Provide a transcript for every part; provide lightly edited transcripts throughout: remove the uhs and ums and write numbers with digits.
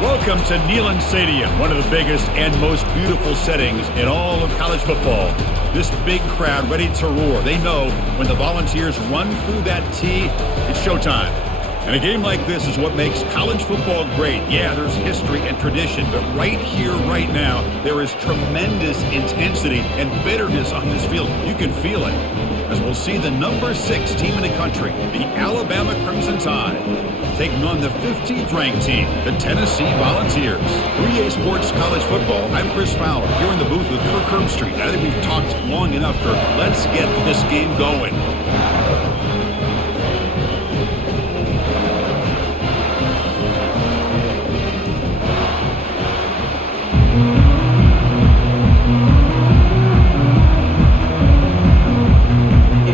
Welcome to Neyland Stadium, one of the biggest and most beautiful settings in all of college football. This big crowd ready to roar. They know when the Volunteers run through that tee, it's showtime. And a game like this is what makes college football great. Yeah, there's history and tradition, but right here, right now, there is tremendous intensity and bitterness on this field. You can feel it. As we'll see the number 6 team in the country, the Alabama Crimson Tide, taking on the 15th ranked team, the Tennessee Volunteers. 3A Sports College Football, I'm Chris Fowler, here in the booth with Kirk Herbstreit. I think we've talked long enough, Kirk. Let's get this game going.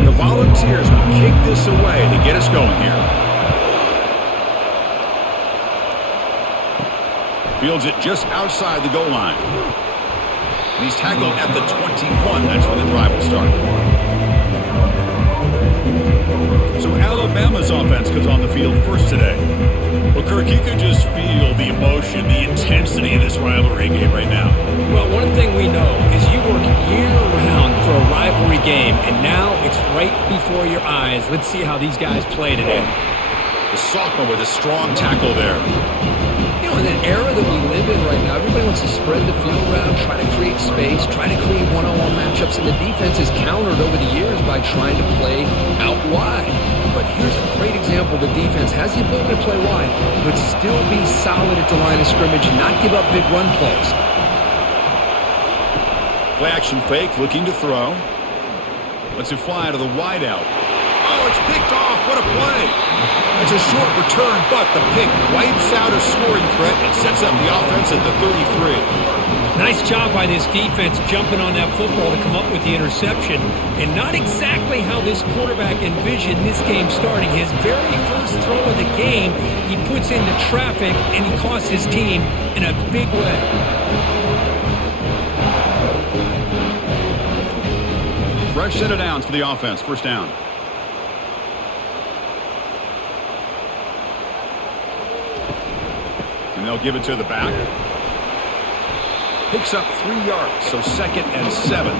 The Volunteers will kick this away to get us going here. Fields it just outside the goal line. And he's tackled at the 21. That's when the drive will start. So Alabama's offense comes on the field first today. Well, Kirk, you could just feel the emotion, the intensity of this rivalry game right now. Well, one thing we know is you work year-round for a rivalry game, and now it's right before your eyes. Let's see how these guys play today. The sophomore with a strong tackle there. In an era that we live in right now, everybody wants to spread the field around, try to create space, try to create one-on-one matchups, and the defense is countered over the years by trying to play out wide. But here's a great example. The defense has the ability to play wide, but still be solid at the line of scrimmage and not give up big run plays. Play action fake, looking to throw. Lets it fly to the wide out. Oh, it's picked off. What a play. It's a short return, but the pick wipes out a scoring threat and sets up the offense at the 33. Nice job by this defense jumping on that football to come up with the interception. And not exactly how this quarterback envisioned this game starting. His very first throw of the game, he puts into traffic, and he costs his team in a big way. Fresh set of downs for the offense. First down. And they'll give it to the back. Picks up 3 yards, so 2nd and 7.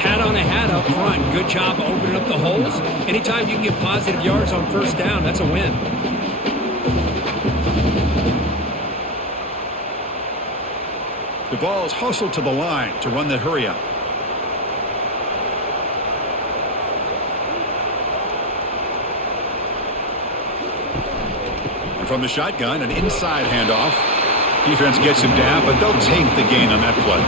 Hat on a hat up front. Good job opening up the holes. Anytime you can get positive yards on first down, that's a win. The ball is hustled to the line to run the hurry up. From the shotgun, an inside handoff. Defense gets him down, but they'll take the gain on that play.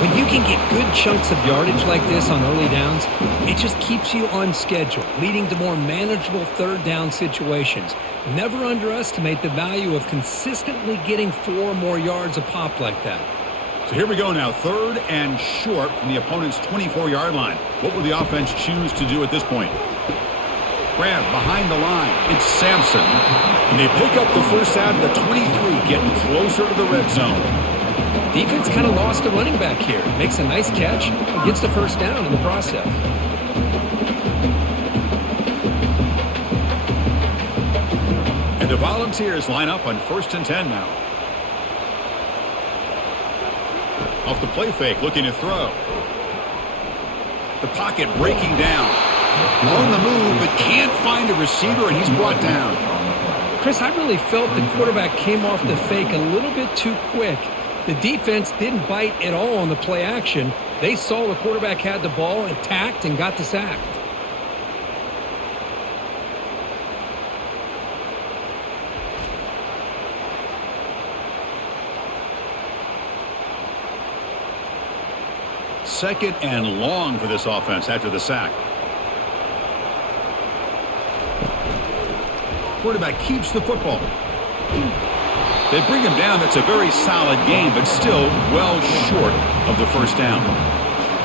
When you can get good chunks of yardage like this on early downs, it just keeps you on schedule, leading to more manageable third down situations. Never underestimate the value of consistently getting 4 more yards a pop like that. So here we go now, 3rd and short from the opponent's 24-yard line. What will the offense choose to do at this point? Grab behind the line. It's Sampson. And they pick up the first out of the 23, getting closer to the red zone. Defense kind of lost a running back here. Makes a nice catch and gets the first down in the process. And the Volunteers line up on 1st and 10 now. Off the play fake, looking to throw. The pocket breaking down. On the move, but can't find a receiver, and he's brought down. Chris, I really felt the quarterback came off the fake a little bit too quick. The defense didn't bite at all on the play action. They saw the quarterback had the ball, attacked, and got the sack. Second and long for this offense after the sack. Quarterback keeps the football. They bring him down. That's a very solid game, but still well short of the first down.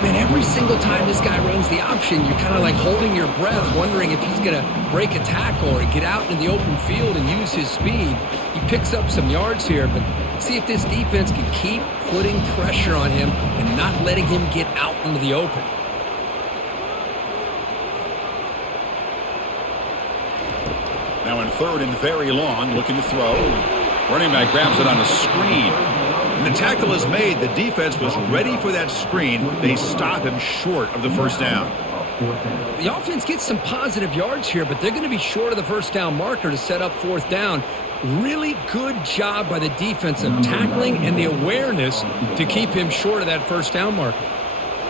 Man, every single time this guy runs the option, you're kind of like holding your breath, wondering if he's going to break a tackle or get out in the open field and use his speed. He picks up some yards here, but see if this defense can keep putting pressure on him and not letting him get out into the open. Now in 3rd and very long, looking to throw. Running back grabs it on a screen. And the tackle is made. The defense was ready for that screen. They stop him short of the first down. The offense gets some positive yards here, but they're going to be short of the first down marker to set up fourth down. Really good job by the defense of tackling and the awareness to keep him short of that first down marker.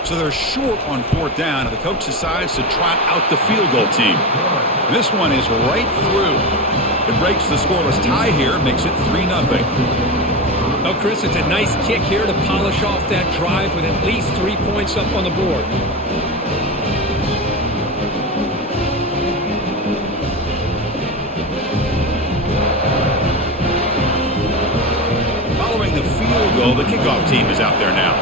So they're short on fourth down, and the coach decides to trot out the field goal team. This one is right through. It breaks the scoreless tie here, makes it 3-0. Oh, Chris, it's a nice kick here to polish off that drive with at least 3 points up on the board. Following the field goal, the kickoff team is out there now.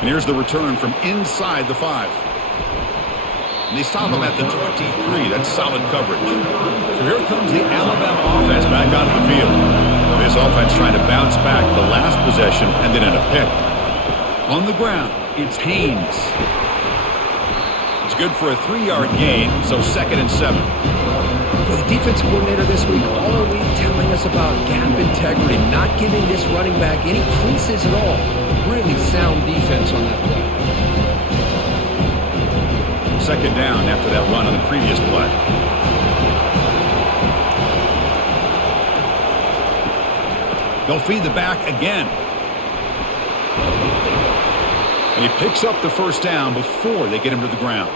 And here's the return from inside the 5. And they stop him at the 23. That's solid coverage. So here comes the Alabama offense back out of the field. This offense trying to bounce back the last possession and then in a pick. On the ground, it's Haynes. It's good for a 3-yard gain, so 2nd and 7. Well, the defense coordinator this week all week telling us about gap integrity, not giving this running back any creases at all. Really sound defense on that play. 2nd down after that run on the previous play. They'll feed the back again. And he picks up the first down before they get him to the ground.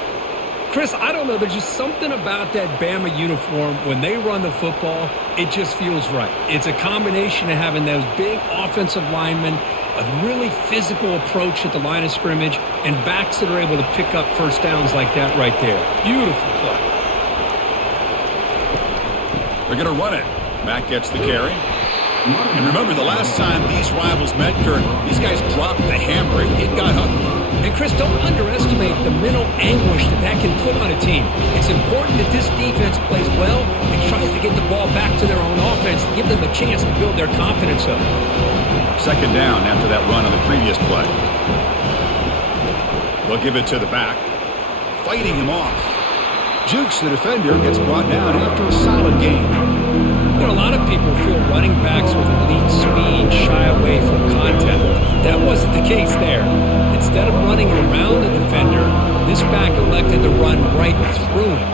Chris, I don't know. There's just something about that Bama uniform. When they run the football, it just feels right. It's a combination of having those big offensive linemen, a really physical approach at the line of scrimmage, and backs that are able to pick up first downs like that right there. Beautiful play. They're going to run it. Matt gets the carry. And remember, the last time these rivals met, Kurt, these guys dropped the hammer. It got ugly. And, Chris, don't underestimate the mental anguish that can put on a team. It's important that this defense plays well and tries to get the ball back to their own offense to give them a chance to build their confidence up. 2nd down after that run on the previous play. They'll give it to the back. Fighting him off. Jukes, the defender, gets brought down after a solid game. You know, a lot of people feel running backs with elite speed shy away from contact. That wasn't the case there. Instead of running around the defender, this back elected to run right through him.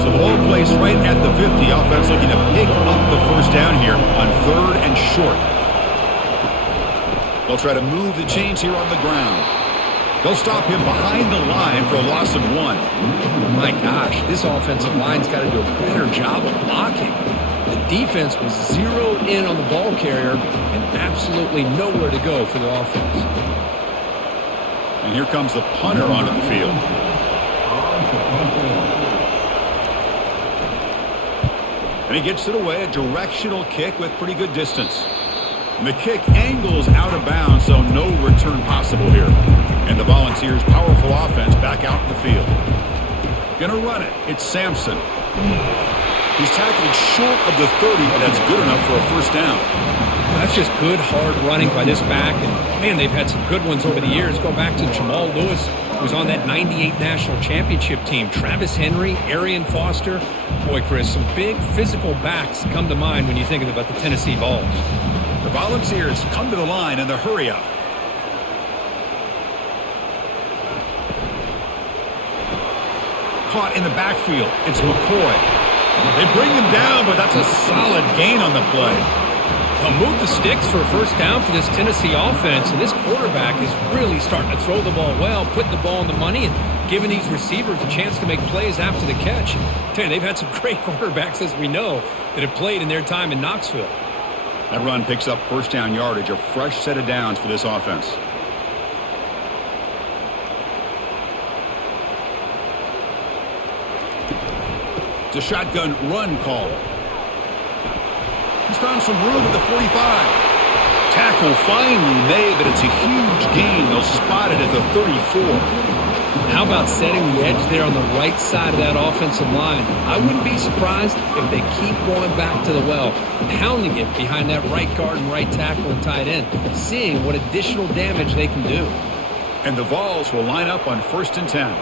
So the whole place right at the 50. Offense looking to pick up the first down here on 3rd and short. They'll try to move the chains here on the ground. They'll stop him behind the line for a loss of 1. My gosh, this offensive line's got to do a better job of blocking. The defense was zeroed in on the ball carrier and absolutely nowhere to go for the offense. And here comes the punter onto the field. And he gets it away, a directional kick with pretty good distance. And the kick angles out of bounds, so no return possible here. And the Volunteers' powerful offense back out in the field. Gonna run it. It's Sampson. He's tackled short of the 30, but that's good enough for a first down. That's just good, hard running by this back. And, man, they've had some good ones over the years. Go back to Jamal Lewis, who was on that 98 National Championship team. Travis Henry, Arian Foster. Boy, Chris, some big physical backs come to mind when you think about the Tennessee Vols. The Volunteers come to the line in the hurry-up. Caught in the backfield. It's McCoy. They bring him down, but that's a solid gain on the play. They'll move the sticks for a first down for this Tennessee offense, and this quarterback is really starting to throw the ball well, putting the ball in the money, and giving these receivers a chance to make plays after the catch. They've had some great quarterbacks, as we know, that have played in their time in Knoxville. That run picks up first down yardage, a fresh set of downs for this offense. It's a shotgun run call. He's found some room at the 45. Tackle finally made, but it's a huge gain. They'll spot it at the 34. How about setting the edge there on the right side of that offensive line? I wouldn't be surprised if they keep going back to the well, pounding it behind that right guard and right tackle and tight end, seeing what additional damage they can do. And the Vols will line up on 1st and 10.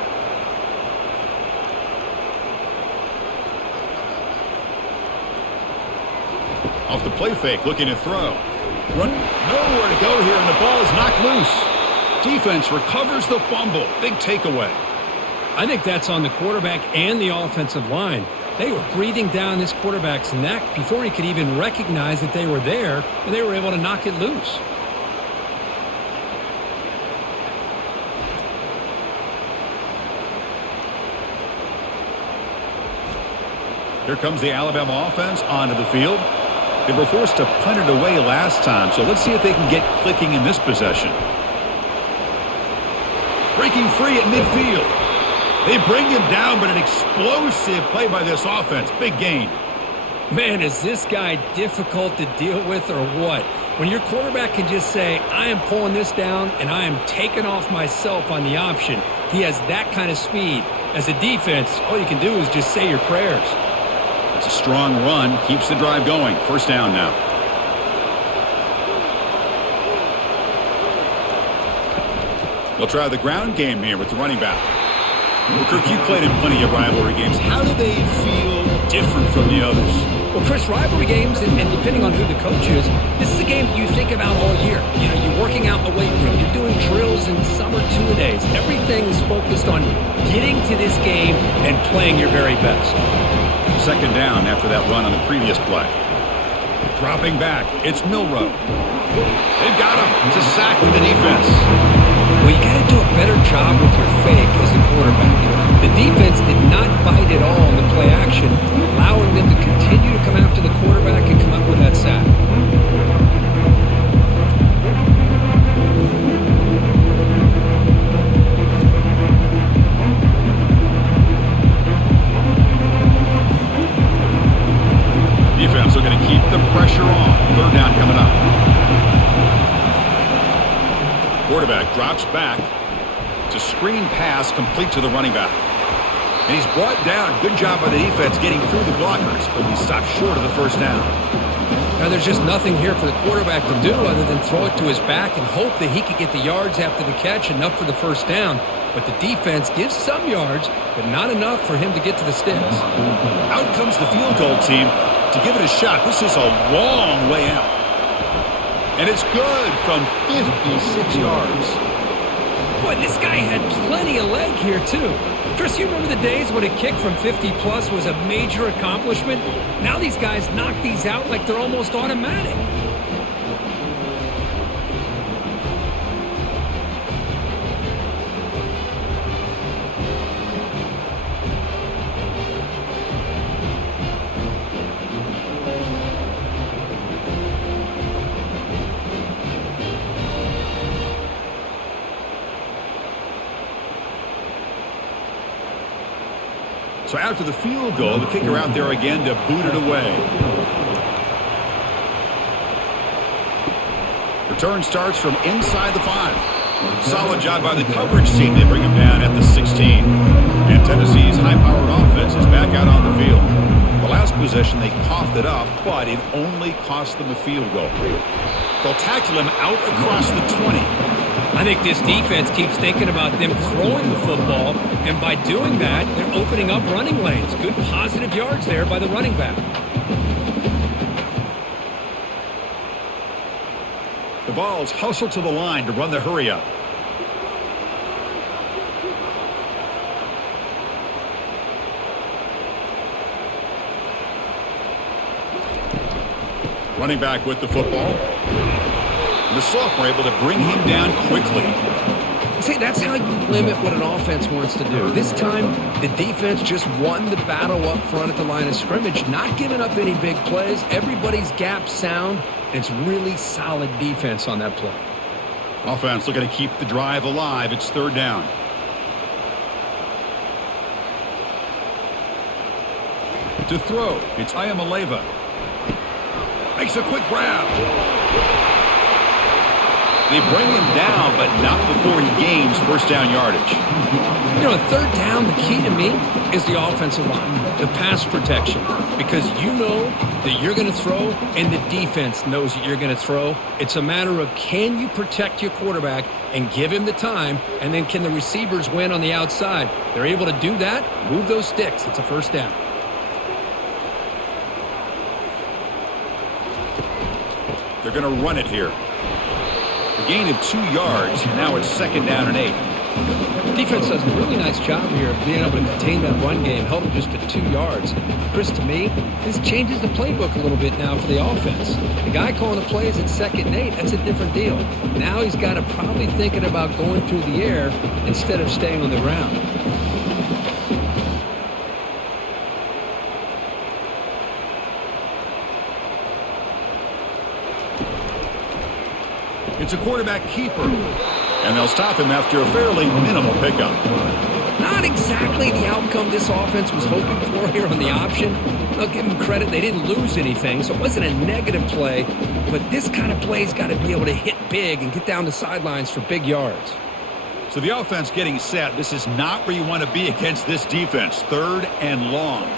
Off the play fake, looking to throw. Run, nowhere to go here, and the ball is knocked loose. Defense recovers the fumble. Big takeaway. I think that's on the quarterback and the offensive line. They were breathing down this quarterback's neck before he could even recognize that they were there, and they were able to knock it loose. Here comes the Alabama offense onto the field. They were forced to punt it away last time, so let's see if they can get clicking in this possession. Breaking free at midfield. They bring him down, but an explosive play by this offense. Big gain. Man, is this guy difficult to deal with or what? When your quarterback can just say, I am pulling this down and I am taking off myself on the option. He has that kind of speed. As a defense, all you can do is just say your prayers. It's a strong run. Keeps the drive going. First down now. We'll try the ground game here with the running back. Well, Kirk, you played in plenty of rivalry games. How do they feel different from the others? Well, Chris, rivalry games, and depending on who the coach is, this is a game you think about all year. You know, you're working out in the weight room. You're doing drills and summer two-a-days. Everything is focused on getting to this game and playing your very best. Second down after that run on the previous play. Dropping back, it's Milroe. They've got him. It's a sack for the defense. Well, you got to do a better job with your fake as the quarterback. The defense did not bite at all in the play action, allowing them to continue to come after the quarterback and come up with that sack. Defense are going to keep the pressure on. Third down coming up. Quarterback drops back. It's a screen pass complete to the running back. And he's brought down. Good job by the defense getting through the blockers, but he stopped short of the first down. Now there's just nothing here for the quarterback to do other than throw it to his back and hope that he could get the yards after the catch, enough for the first down. But the defense gives some yards, but not enough for him to get to the sticks. Out comes the field goal team to give it a shot. This is a long way out. And it's good from 56 yards. Boy, this guy had plenty of leg here, too. Chris, you remember the days when a kick from 50-plus was a major accomplishment? Now these guys knock these out like they're almost automatic. So after the field goal, the kicker out there again to boot it away. Return starts from inside the 5. Solid job by the coverage team. They bring him down at the 16. And Tennessee's high-powered offense is back out on the field. The last possession, they coughed it up, but it only cost them a field goal. They'll tackle him out across the 20. I think this defense keeps thinking about them throwing the football, and by doing that, they're opening up running lanes. Good positive yards there by the running back. The ball's hustled to the line to run the hurry up. Running back with the football. And the sophomore able to bring him down quickly. See, that's how you limit what an offense wants to do. This time, the defense just won the battle up front at the line of scrimmage, not giving up any big plays. Everybody's gap sound, and it's really solid defense on that play. Offense looking to keep the drive alive. It's third down. To throw, it's Ayamaleva. Makes a quick grab. They bring him down, but not before he gains first down yardage. You know, third down, the key to me is the offensive line, the pass protection, because you know that you're going to throw and the defense knows that you're going to throw. It's a matter of can you protect your quarterback and give him the time, and then can the receivers win on the outside? They're able to do that, move those sticks. It's a first down. They're going to run it here. A gain of 2 yards. Now it's 2nd down and 8. Defense does a really nice job here of being able to contain that run game, held it just to 2 yards. Chris, to me, this changes the playbook a little bit now for the offense. The guy calling the plays at 2nd and 8, that's a different deal. Now he's got to probably thinking about going through the air instead of staying on the ground. It's a quarterback keeper, and they'll stop him after a fairly minimal pickup. Not exactly the outcome this offense was hoping for here on the option. I'll give them credit. They didn't lose anything, so it wasn't a negative play. But this kind of play's got to be able to hit big and get down the sidelines for big yards. So the offense getting set. This is not where you want to be against this defense. 3rd and long.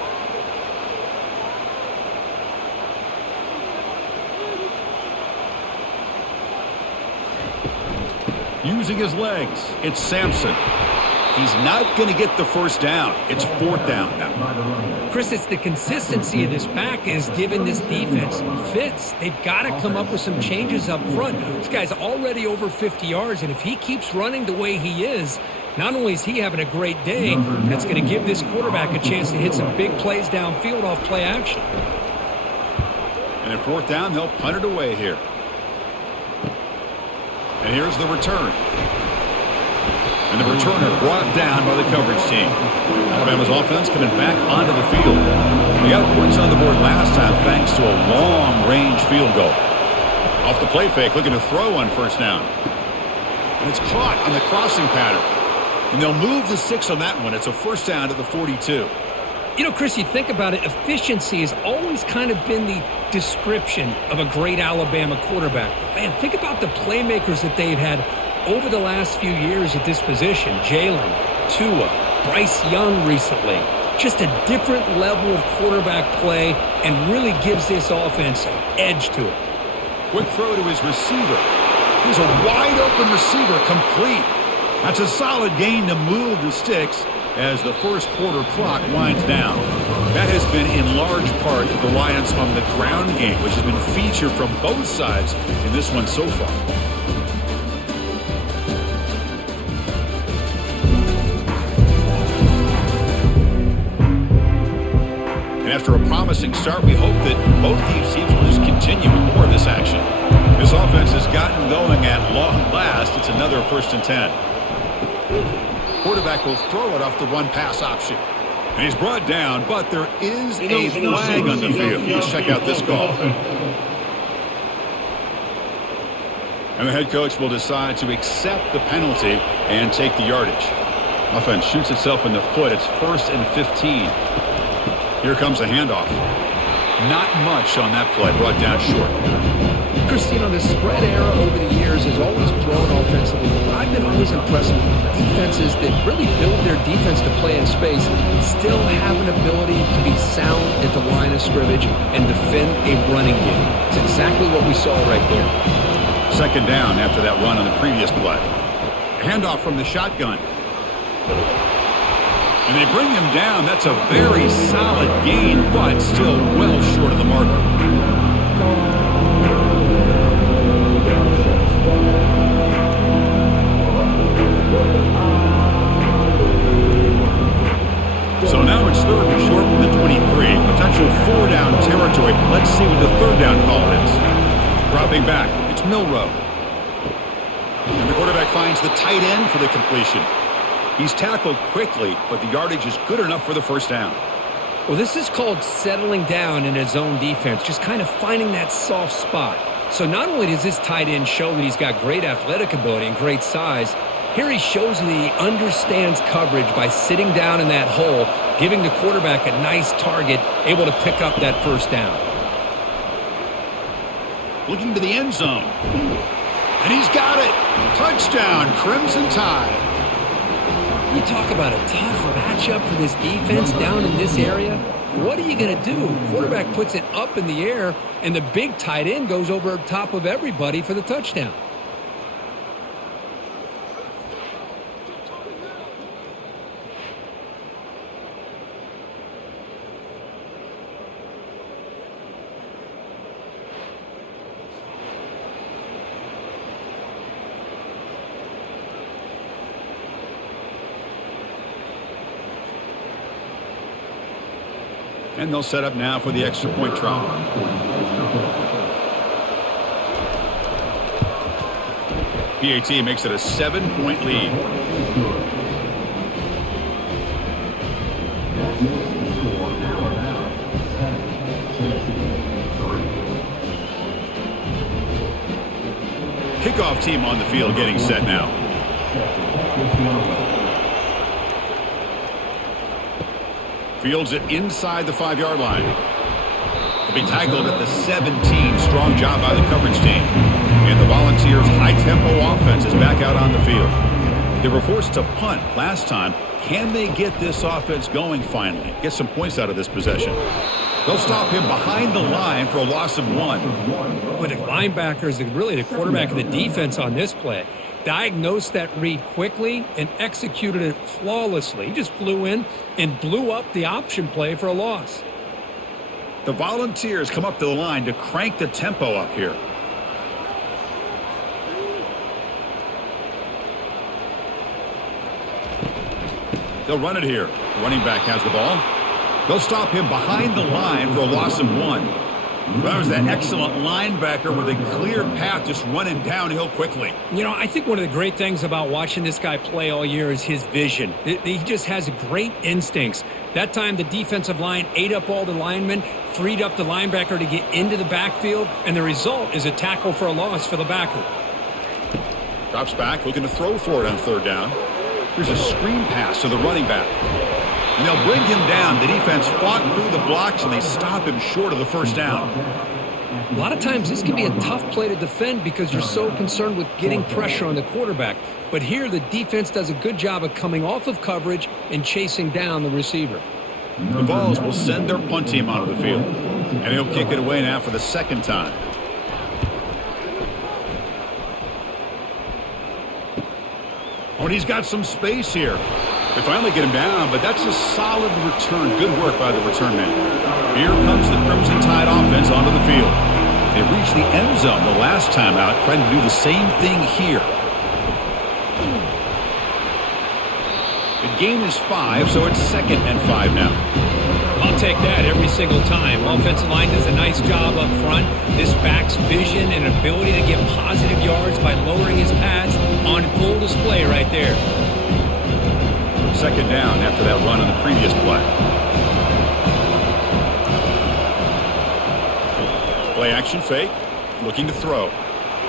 Using his legs, it's Sampson. He's not going to get the first down. It's 4th down now. Chris, it's the consistency of this back is giving this defense fits. They've got to come up with some changes up front. This guy's already over 50 yards, and if he keeps running the way he is, not only is he having a great day, but it's going to give this quarterback a chance to hit some big plays downfield off play action. And at 4th down, they'll punt it away here. And here's the return. And the returner brought down by the coverage team. Alabama's offense coming back onto the field. They got points on the board last time thanks to a long-range field goal. Off the play fake, looking to throw on 1st down. And it's caught on the crossing pattern. And they'll move the 6 on that one. It's a 1st down to the 42. You know, Chris, you think about it, efficiency has always kind of been the description of a great Alabama quarterback. Man, think about the playmakers that they've had over the last few years at this position. Jalen, Tua, Bryce Young recently. Just a different level of quarterback play and really gives this offense an edge to it. Quick throw to his receiver. He's a wide-open receiver, complete. That's a solid gain to move the sticks as the first quarter clock winds down. That has been in large part the reliance on the ground game, which has been featured from both sides in this one so far. And after a promising start, we hope that both teams will just continue with more of this action. This offense has gotten going at long last. It's another 1st and 10. Quarterback will throw it off the run-pass option. And he's brought down, but there is a flag on the field. Let's check out this call. And the head coach will decide to accept the penalty and take the yardage. Offense shoots itself in the foot. It's 1st and 15. Here comes a handoff. Not much on that play, brought down short. Chris, you know, the spread era over the years has always grown offensively. I've been always impressed with defenses that really build their defense to play in space, still have an ability to be sound at the line of scrimmage and defend a running game. It's exactly what we saw right there. 2nd down after that run on the previous play. Handoff from the shotgun. And they bring him down. That's a very solid gain, but still well short of the marker. So now it's 3rd and short from the 23. Potential 4-down territory. Let's see what the 3rd down call is. Dropping back, it's Milroe. And the quarterback finds the tight end for the completion. He's tackled quickly, but the yardage is good enough for the 1st down. Well, this is called settling down in his own defense, just kind of finding that soft spot. So not only does this tight end show that he's got great athletic ability and great size, here he shows that he understands coverage by sitting down in that hole, giving the quarterback a nice target, able to pick up that 1st down. Looking to the end zone. And he's got it. Touchdown, Crimson Tide. You talk about a tough matchup for this defense down in this area. What are you going to do? Quarterback puts it up in the air, and the big tight end goes over top of everybody for the touchdown. And they'll set up now for the extra point try. PAT makes it a 7-point lead. Kickoff team on the field getting set now. Fields it inside the 5-yard line. They'll be tackled at the 17. Strong job by the coverage team. And the Volunteers' high-tempo offense is back out on the field. They were forced to punt last time. Can they get this offense going finally? Get some points out of this possession. They'll stop him behind the line for a loss of 1. Well, the linebackers, really the quarterback of the defense on this play, diagnosed that read quickly and executed it flawlessly. He just flew in and blew up the option play for a loss. The Volunteers come up to the line to crank the tempo up here. They'll run it here. The running back has the ball. They'll stop him behind the line for a loss of 1. That was that excellent linebacker with a clear path just running downhill quickly. You know, I think one of the great things about watching this guy play all year is his vision. He just has great instincts. That time the defensive line ate up all the linemen, freed up the linebacker to get into the backfield, and the result is a tackle for a loss for the backer. Drops back, looking to throw for it on 3rd down. Here's a screen pass to the running back. And they'll bring him down. The defense fought through the blocks, and they stop him short of the 1st down. A lot of times this can be a tough play to defend because you're so concerned with getting pressure on the quarterback. But here the defense does a good job of coming off of coverage and chasing down the receiver. The Vols will send their punt team out of the field. And he'll kick it away now for the 2nd time. Oh, and he's got some space here. They finally get him down, but that's a solid return. Good work by the return man. Here comes the Crimson Tide offense onto the field. They reached the end zone the last time out, trying to do the same thing here. The gain is 5, so it's 2nd and 5 now. I'll take that every single time. Offensive line does a nice job up front. This back's vision and ability to get positive yards by lowering his pads on full display right there. 2nd down after that run on the previous play. Play action fake, looking to throw.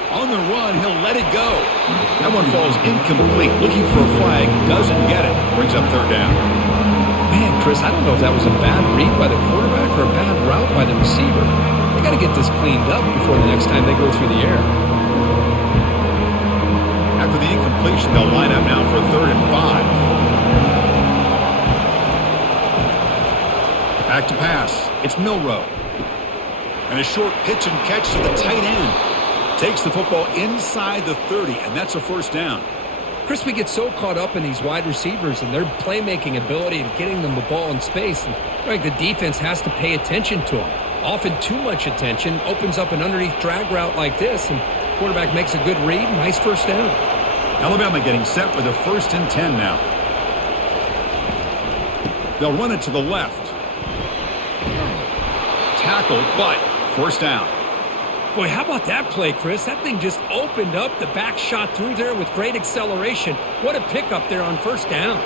On the run, he'll let it go. That one falls incomplete. Looking for a flag, doesn't get it. Brings up 3rd down. Man, Chris, I don't know if that was a bad read by the quarterback or a bad route by the receiver. They got to get this cleaned up before the next time they go through the air. After the incompletion, they'll line up now for 3rd and 5. Back to pass. It's Milroe. And a short pitch and catch to the tight end. Takes the football inside the 30, and that's a 1st down. Chris, we get so caught up in these wide receivers and their playmaking ability and getting them the ball in space. And like the defense has to pay attention to them. Often too much attention opens up an underneath drag route like this, and quarterback makes a good read. Nice 1st down. Alabama getting set with a 1st and 10 now. They'll run it to the left. Tackled, but 1st down. Boy, how about that play, Chris? That thing just opened up. The back shot through there with great acceleration. What a pickup there on 1st down.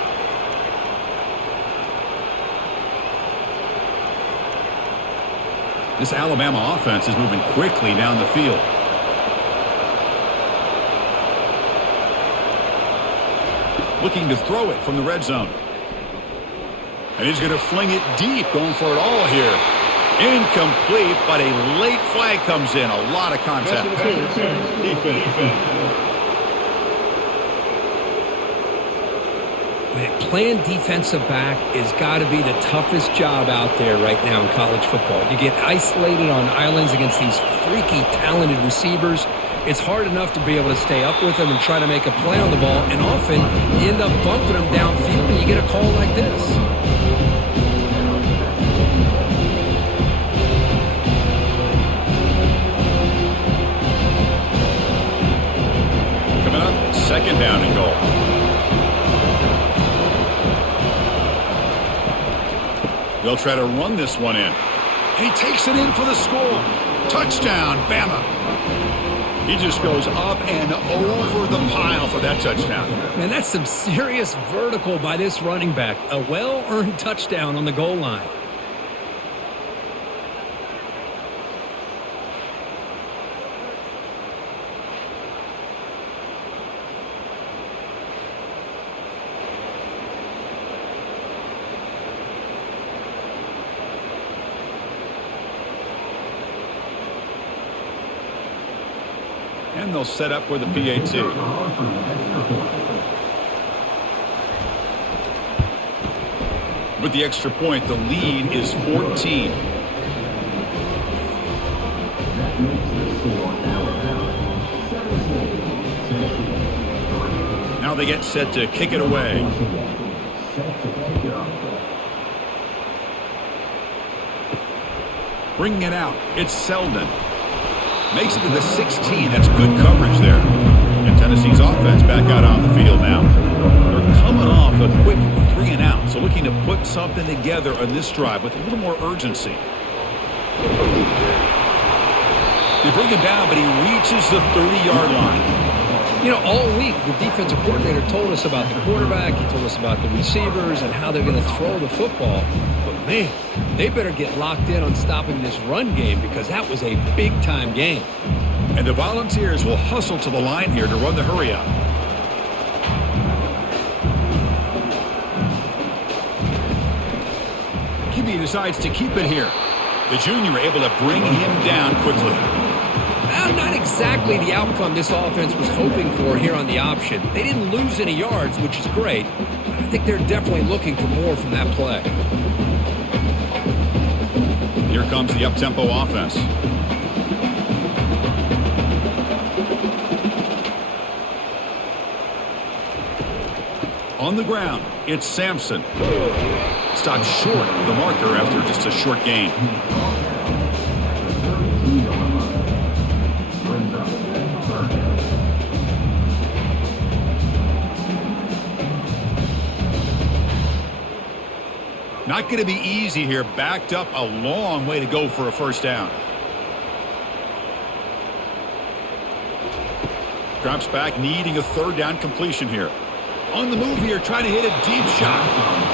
This Alabama offense is moving quickly down the field. Looking to throw it from the red zone. And he's going to fling it deep, going for it all here. Incomplete, but a late flag comes in. A lot of contact. Man, playing defensive back has got to be the toughest job out there right now in college football. You get isolated on islands against these freaky, talented receivers. It's hard enough to be able to stay up with them and try to make a play on the ball, and often you end up bumping them downfield and you get a call like this. Coming up, 2nd down and goal. They'll try to run this one in. And he takes it in for the score. Touchdown, Bama. He just goes up and over the pile for that touchdown. Man, that's some serious vertical by this running back. A well-earned touchdown on the goal line. And they'll set up with a PAT. With the extra point, the lead is 14. Now they get set to kick it away. Bringing it out, it's Selden. Makes it to the 16. That's good coverage there. And Tennessee's offense back out on the field now. They're coming off a quick 3 and out, so looking to put something together on this drive with a little more urgency. They bring him down, but he reaches the 30-yard line. You know, all week, the defensive coordinator told us about the quarterback. He told us about the receivers and how they're going to throw the football. But, man, they better get locked in on stopping this run game because that was a big-time game. And the Volunteers will hustle to the line here to run the hurry-up. QB decides to keep it here. The junior able to bring him down quickly. Not exactly the outcome this offense was hoping for here on the option. They didn't lose any yards, which is great. I think they're definitely looking for more from that play. Here comes the up-tempo offense. On the ground, it's Sampson. Stopped short of the marker after just a short gain. Not going to be easy here. Backed up a long way to go for a first down. Drops back, needing a third down completion here. On the move here, trying to hit a deep shot.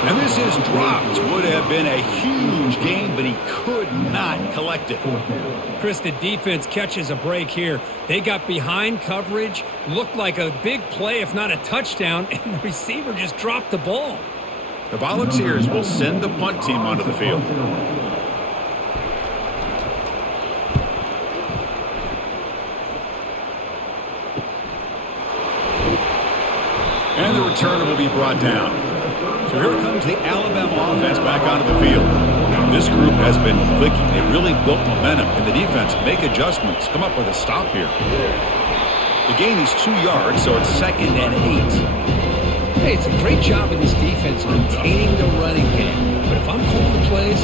And this is dropped. Would have been a huge gain, but he could not collect it. Chris, the defense catches a break here. They got behind coverage, looked like a big play, if not a touchdown, and the receiver just dropped the ball. The Volunteers will send the punt team onto the field. And the returner will be brought down. So here comes the Alabama offense back onto the field. This group has been clicking. They really built momentum. And the defense make adjustments, come up with a stop here. The gain is 2 yards, so it's 2nd and 8. Hey, it's a great job of this defense containing the running game. But if I'm calling the plays,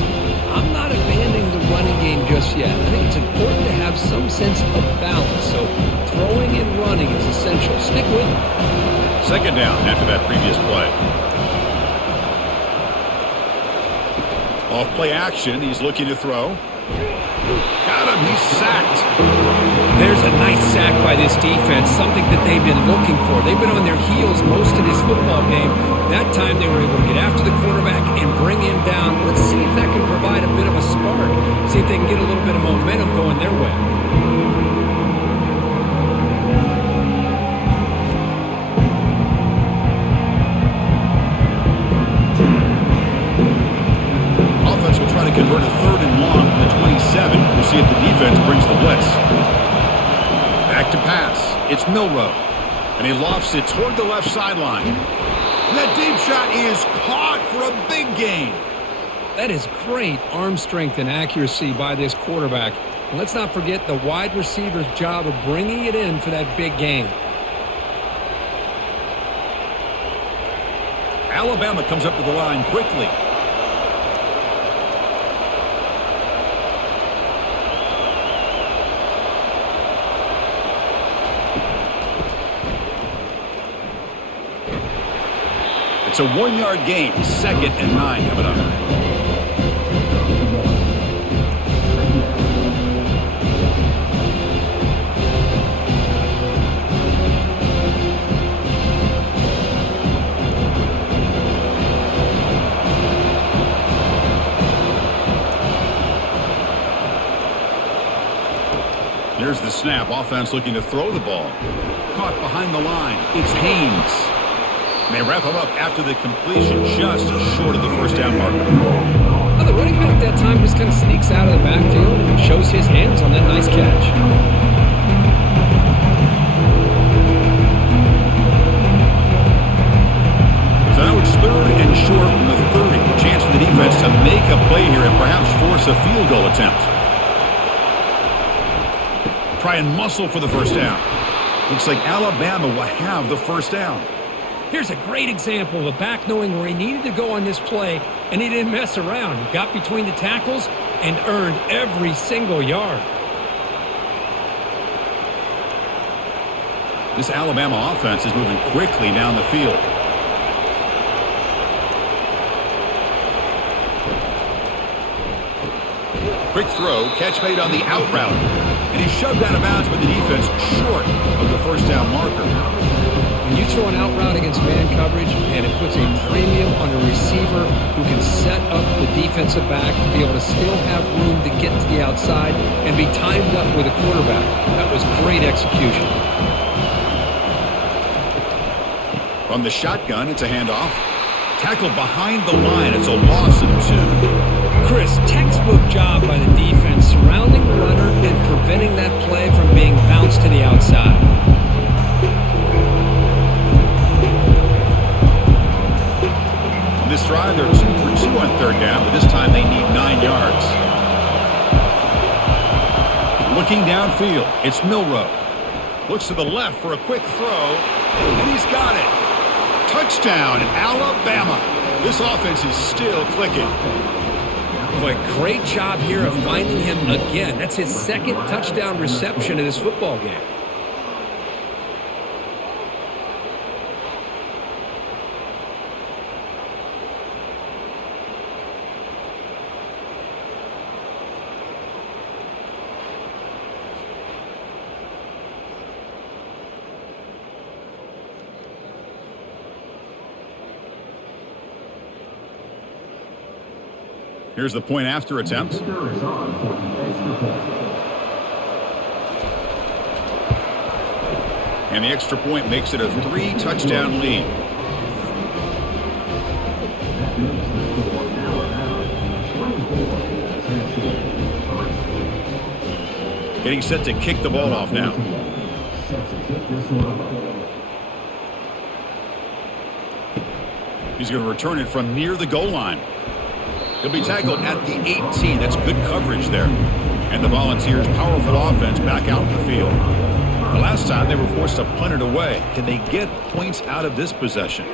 I'm not abandoning the running game just yet. I think it's important to have some sense of balance. So throwing and running is essential. Stick with it. 2nd down after that previous play. Off play action. He's looking to throw. Got him. He's sacked. There's a nice sack by this defense, something that they've been looking for. They've been on their heels most of this football game. That time they were able to get after the quarterback and bring him down. Let's see if that can provide a bit of a spark. See if they can get a little bit of momentum going their way. Offense will try to convert a 3rd and long from the 27. We'll see if the defense brings the blitz. Back to pass. It's Milroe. And he lofts it toward the left sideline. And that deep shot is caught for a big gain. That is great arm strength and accuracy by this quarterback. And let's not forget the wide receiver's job of bringing it in for that big gain. Alabama comes up to the line quickly. It's a 1-yard gain, 2nd and 9 coming up. Here's the snap. Offense looking to throw the ball. Caught behind the line. It's Haynes. And they wrap him up after the completion, just short of the first down marker. Well, the running back that time just kind of sneaks out of the backfield and shows his hands on that nice catch. So now it's 3rd and short from the 30. Chance for the defense to make a play here and perhaps force a field goal attempt. Try and muscle for the first down. Looks like Alabama will have the first down. Here's a great example of a back knowing where he needed to go on this play, and he didn't mess around. He got between the tackles and earned every single yard. This Alabama offense is moving quickly down the field. Quick throw, catch made on the out route. And he's shoved out of bounds with the defense short of the first down marker. When you throw an out route against man coverage, and it puts a premium on a receiver who can set up the defensive back to be able to still have room to get to the outside and be timed up with a quarterback. That was great execution. From the shotgun, it's a handoff. Tackled behind the line. It's a loss of 2. Chris, textbook job by the defense surrounding the runner and preventing that play from being bounced to the outside. On this drive, they're 2 for 2 on 3rd down, but this time they need 9 yards. Looking downfield, it's Milroe. Looks to the left for a quick throw, and he's got it. Touchdown, Alabama. This offense is still clicking. Boy, great job here of finding him again. That's his 2nd touchdown reception in this football game. Here's the point after attempt. And the extra point makes it a 3-touchdown lead. Getting set to kick the ball off now. He's going to return it from near the goal line. He'll be tackled at the 18. That's good coverage there. And the Volunteers' powerful offense back out in the field. The last time they were forced to punt it away. Can they get points out of this possession?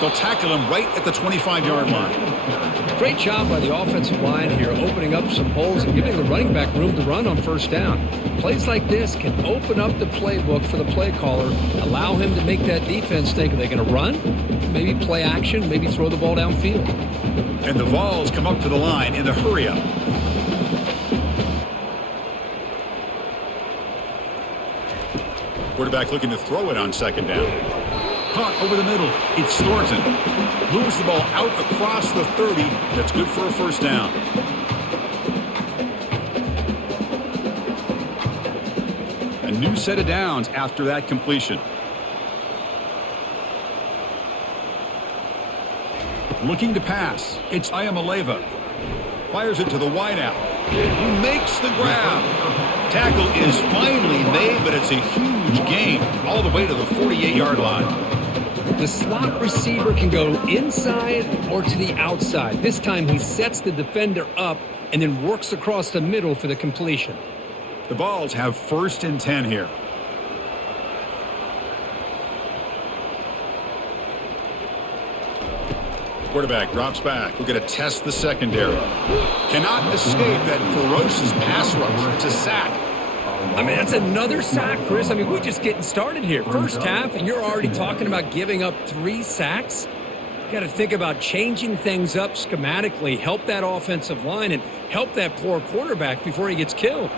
They'll tackle him right at the 25-yard line. Great job by the offensive line here, opening up some holes and giving the running back room to run on first down. Plays like this can open up the playbook for the play caller, allow him to make that defense think, are they going to run? Maybe play action, maybe throw the ball downfield. And the Vols come up to the line in the hurry-up. Quarterback looking to throw it on second down. Caught over the middle. It's Thornton. Moves the ball out across the 30. That's good for a first down. A new set of downs after that completion. Looking to pass. It's Ayamaleva. Fires it to the wideout. He makes the grab. Tackle is finally made, but it's a huge gain all the way to the 48-yard line. The slot receiver can go inside or to the outside. This time he sets the defender up and then works across the middle for the completion. The Vols have 1st and 10 here. Quarterback drops back. We're going to test the secondary. Cannot escape that ferocious pass rush. It's a sack. I mean, that's another sack, Chris. I mean, we're just getting started here. First half, and you're already talking about giving up 3 sacks. Got to think about changing things up schematically, help that offensive line, and help that poor quarterback before he gets killed.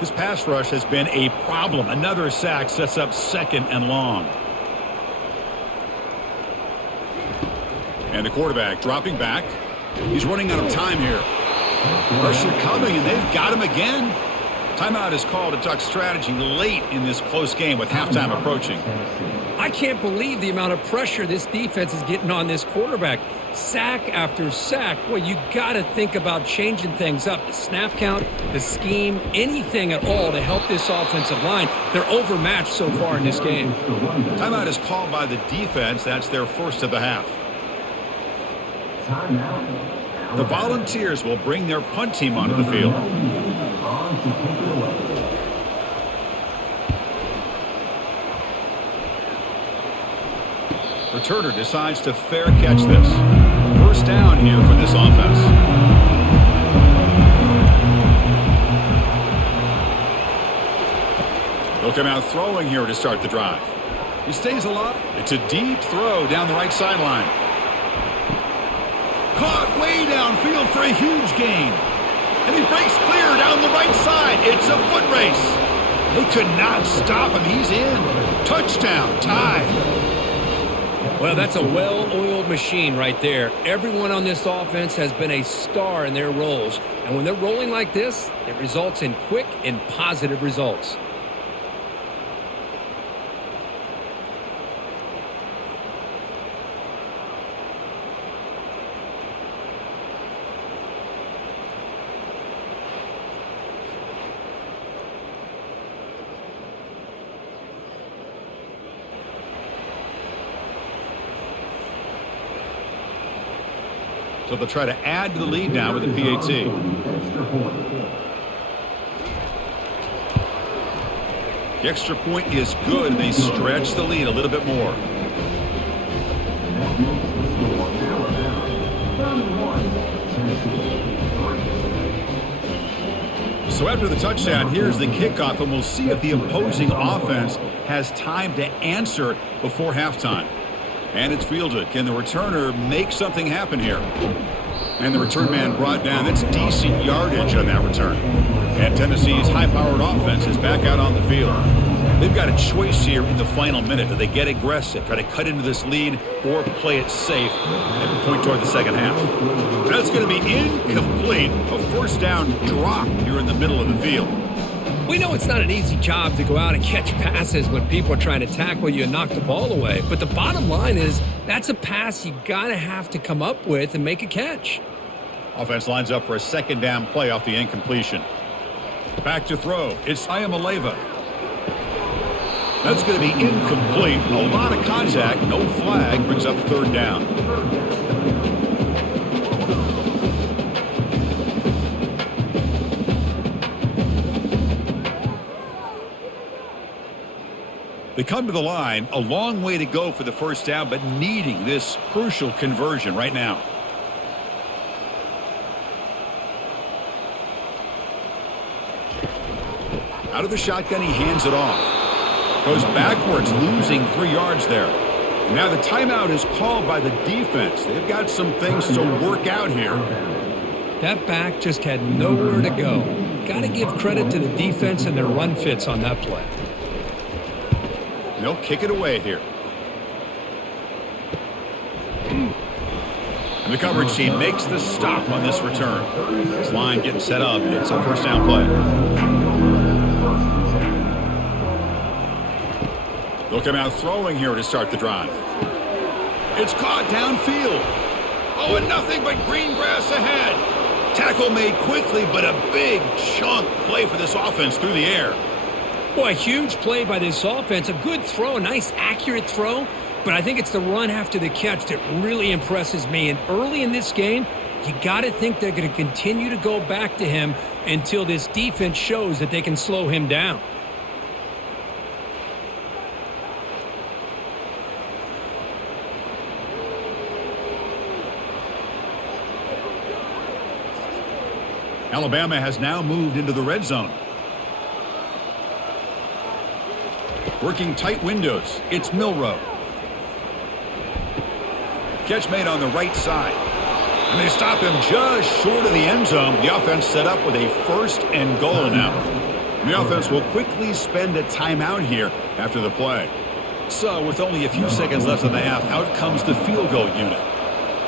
This pass rush has been a problem. Another sack sets up 2nd and long. And the quarterback dropping back. He's running out of time here. Pressure coming, and they've got him again. Timeout is called to talk strategy late in this close game with halftime approaching. I can't believe the amount of pressure this defense is getting on this quarterback. Sack after sack. Well, you got to think about changing things up. The snap count, the scheme, anything at all to help this offensive line. They're overmatched so far in this game. Timeout is called by the defense. That's their first of the half. The Volunteers will bring their punt team onto the field. Returner decides to fair catch this. First down here for this offense. They'll come out throwing here to start the drive. He stays alive. It's a deep throw down the right sideline. Caught way downfield for a huge gain. And he breaks clear down the right side. It's a foot race. They could not stop him. He's in. Touchdown. Tie. Well, that's a well-oiled machine right there. Everyone on this offense has been a star in their roles. And when they're rolling like this, it results in quick and positive results. So they'll try to add to the lead now with the PAT. The extra point is good, and they stretch the lead a little bit more. So after the touchdown, here's the kickoff, and we'll see if the opposing offense has time to answer before halftime. And it's fielded. Can the returner make something happen here? And the return man brought down. That's decent yardage on that return. And Tennessee's high-powered offense is back out on the field. They've got a choice here in the final minute. Do they get aggressive, try to cut into this lead, or play it safe and point toward the second half? That's going to be incomplete. A first down drop here in the middle of the field. We know it's not an easy job to go out and catch passes when people are trying to tackle you and knock the ball away. But the bottom line is that's a pass you got to have to come up with and make a catch. Offense lines up for a second down play off the incompletion. Back to throw. It's Iamaleava. That's going to be incomplete. A lot of contact. No flag. Brings up third down. They come to the line, a long way to go for the first down, but needing this crucial conversion right now. Out of the shotgun, he hands it off. Goes backwards, losing 3 yards there. Now the timeout is called by the defense. They've got some things to work out here. That back just had nowhere to go. Got to give credit to the defense and their run fits on that play. They'll kick it away here. And the coverage team makes the stop on this return. This line getting set up. It's a first down play. They'll come out throwing here to start the drive. It's caught downfield. Oh, and nothing but green grass ahead. Tackle made quickly, but a big chunk play for this offense through the air. Boy, a huge play by this offense. A good throw, a nice accurate throw. But I think it's the run after the catch that really impresses me. And early in this game, you got to think they're going to continue to go back to him until this defense shows that they can slow him down. Alabama has now moved into the red zone. Working tight windows. It's Milroe. Catch made on the right side. And they stop him just short of the end zone. The offense set up with a first and goal now. And the offense will quickly spend a timeout here after the play. So with only a few seconds left in the half, out comes the field goal unit.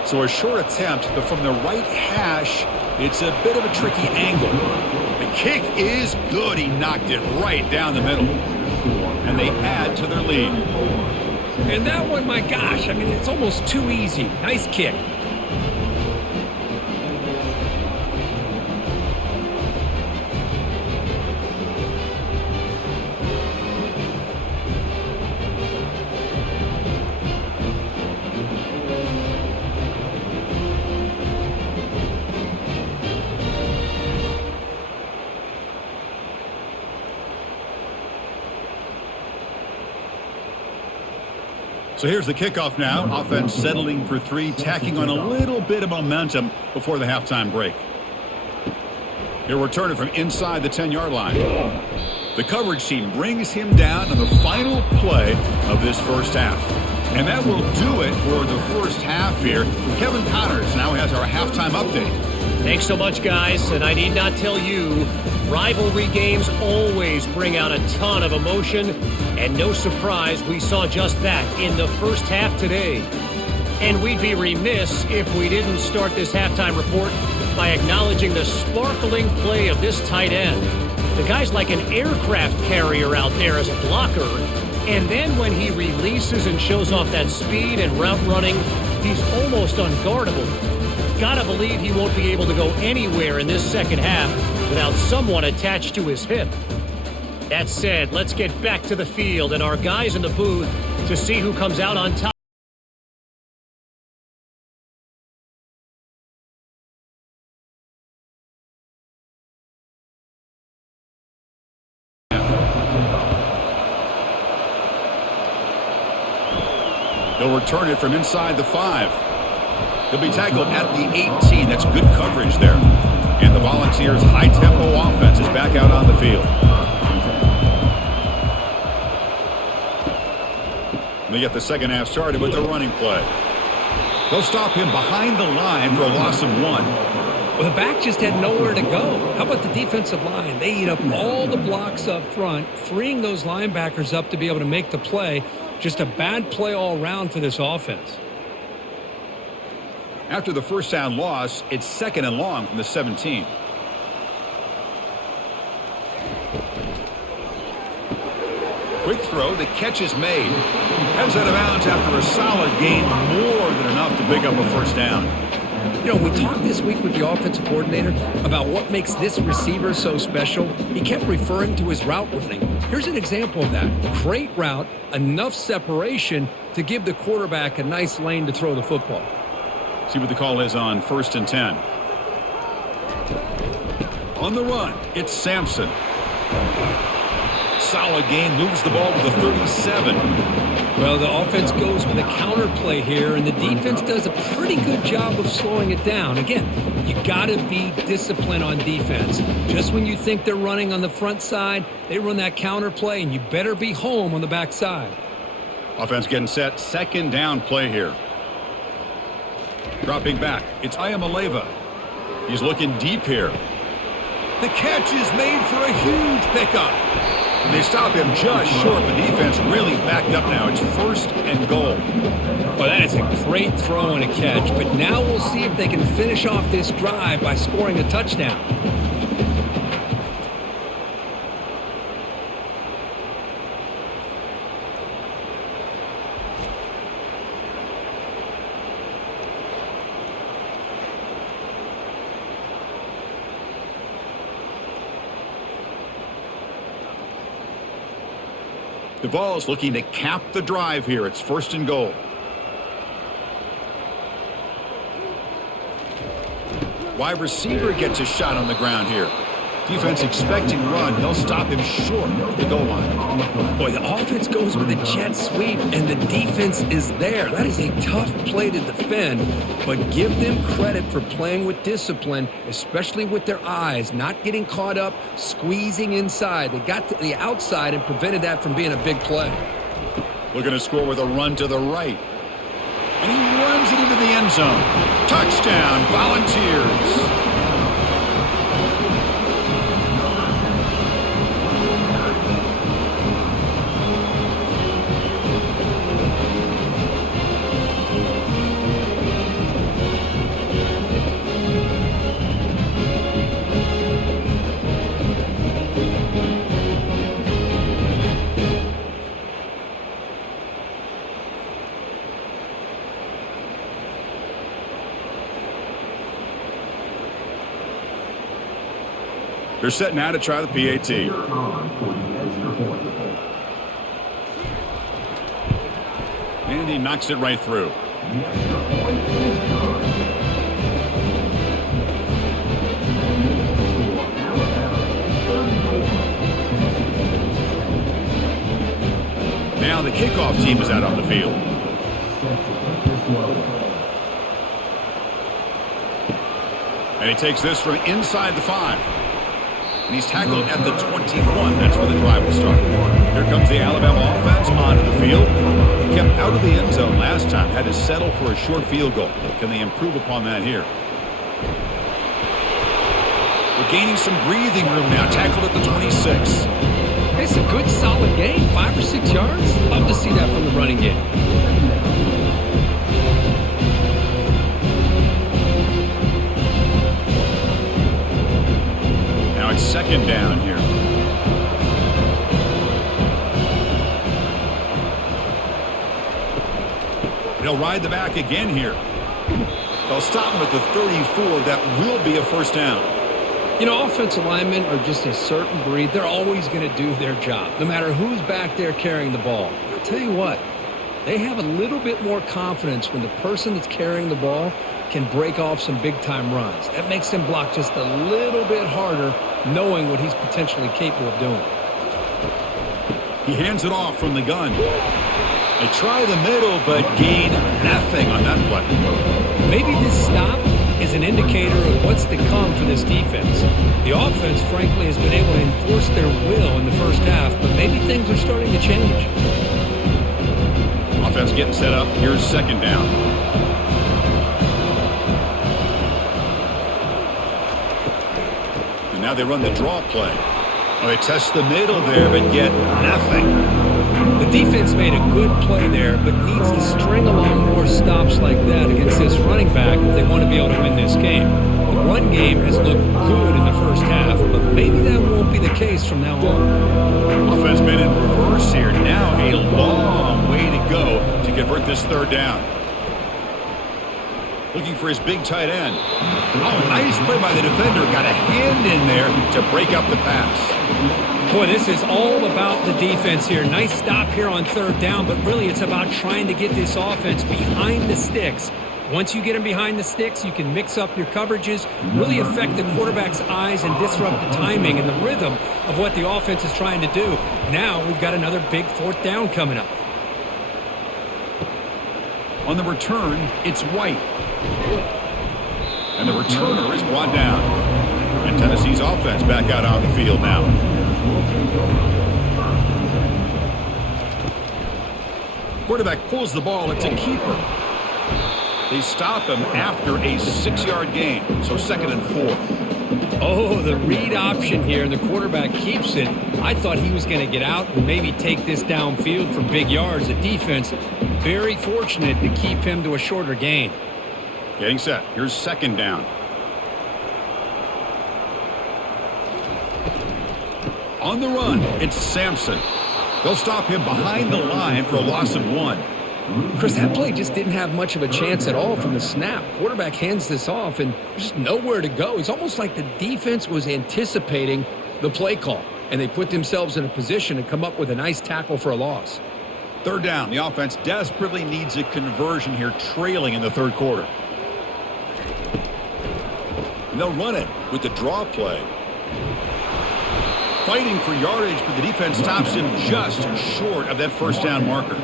So a short attempt, but from the right hash It's a bit of a tricky angle. The kick is good. He knocked it right down the middle. And they add to their lead. And that one, my gosh, I mean, it's almost too easy. Nice kick. So here's the kickoff now. Offense settling for three, tacking on a little bit of momentum before the halftime break. He'll return it from inside the 10-yard line. The coverage team brings him down on the final play of this first half. And that will do it for the first half here. Kevin Connors now has our halftime update. Thanks so much, guys. And I need not tell you, rivalry games always bring out a ton of emotion. And no surprise, we saw just that in the first half today. And we'd be remiss if we didn't start this halftime report by acknowledging the sparkling play of this tight end. The guy's like an aircraft carrier out there as a blocker. And then when he releases and shows off that speed and route running, he's almost unguardable. Gotta believe he won't be able to go anywhere in this second half without someone attached to his hip. That said, let's get back to the field and our guys in the booth to see who comes out on top. They'll return it from inside the 5. He'll be tackled at the 18. That's good coverage there. And the Volunteers' high-tempo offense is back out on the field. They get the second half started with the running play. They'll stop him behind the line for a loss of 1. Well, the back just had nowhere to go. How about the defensive line? They eat up all the blocks up front, freeing those linebackers up to be able to make the play. Just a bad play all around for this offense. After the first down loss, it's 2nd and long from the 17. Quick throw, the catch is made. Heads out of bounds after a solid gain, more than enough to pick up a first down. You know, we talked this week with the offensive coordinator about what makes this receiver so special. He kept referring to his route running. Here's an example of that. Great route, enough separation to give the quarterback a nice lane to throw the football. See what the call is on 1st and 10. On the run, it's Sampson. Solid gain, moves the ball to the 37. Well, the offense goes with a counter play here, and the defense does a pretty good job of slowing it down. Again, you got to be disciplined on defense. Just when you think they're running on the front side, they run that counter play, and you better be home on the back side. Offense getting set, 2nd down play here. Dropping back, it's Ayamaleva. He's looking deep here. The catch is made for a huge pickup. And they stop him just short. The defense really backed up now. It's 1st and goal. Well, that is a great throw and a catch. But now we'll see if they can finish off this drive by scoring a touchdown. The Vols looking to cap the drive here. It's 1st and goal. Wide receiver gets a shot on the ground here. Defense expecting run. They'll stop him short of the goal line. Boy, the offense goes with a jet sweep, and the defense is there. That is a tough play to defend, but give them credit for playing with discipline, especially with their eyes, not getting caught up, squeezing inside. They got to the outside and prevented that from being a big play. Looking to score with a run to the right. And he runs it into the end zone. Touchdown, Volunteers. They're set now to try the PAT. And he knocks it right through. Now the kickoff team is out on the field. And he takes this from inside the 5. And he's tackled at the 21. That's where the drive will start. Here comes the Alabama offense onto the field. Kept out of the end zone last time. Had to settle for a short field goal. Can they improve upon that here? We're gaining some breathing room now. Tackled at the 26. It's a good, solid gain. 5 or 6 yards. Love to see that from the running game. Now it's second down here. They'll ride the back again here. They'll stop him at the 34. That will be a first down. You know, offensive linemen are just a certain breed. They're always going to do their job, no matter who's back there carrying the ball. I'll tell you what, they have a little bit more confidence when the person that's carrying the ball can break off some big-time runs. That makes them block just a little bit harder, knowing what he's potentially capable of doing. He hands it off from the gun. They try the middle, but gain nothing on that play. Maybe this stop is an indicator of what's to come for this defense. The offense, frankly, has been able to enforce their will in the first half, but maybe things are starting to change. Offense getting set up. Here's second down. And now they run the draw play. Well, they test the middle there, but get nothing. The defense made a good play there, but needs to string along more stops like that against this running back if they want to be able to win this game. The run game has looked good in the first half, but maybe that won't be the case from now on. Offense been in reverse here. Now a long way to go to convert this third down. Looking for his big tight end. Oh, nice play by the defender. Got a hand in there to break up the pass. Boy, this is all about the defense here. Nice stop here on third down, but really it's about trying to get this offense behind the sticks. Once you get them behind the sticks, you can mix up your coverages, really affect the quarterback's eyes and disrupt the timing and the rhythm of what the offense is trying to do. Now we've got another big fourth down coming up. On the return, it's White. And the returner is brought down. And Tennessee's offense back out on the field now. Quarterback pulls the ball. It's a keeper. They stop him after a 6-yard gain. So 2nd and 4. Oh, the read option here, and the quarterback keeps it. I thought he was going to get out and maybe take this downfield for big yards. The defense, very fortunate to keep him to a shorter gain. Getting set. Here's second down. On the run, it's Sampson. They'll stop him behind the line for a loss of 1. Chris, that play just didn't have much of a chance at all from the snap. Quarterback hands this off, and there's just nowhere to go. It's almost like the defense was anticipating the play call, and they put themselves in a position to come up with a nice tackle for a loss. Third down. The offense desperately needs a conversion here, trailing in the third quarter. And they'll run it with the draw play. Fighting for yardage, but the defense stops him just short of that first down marker.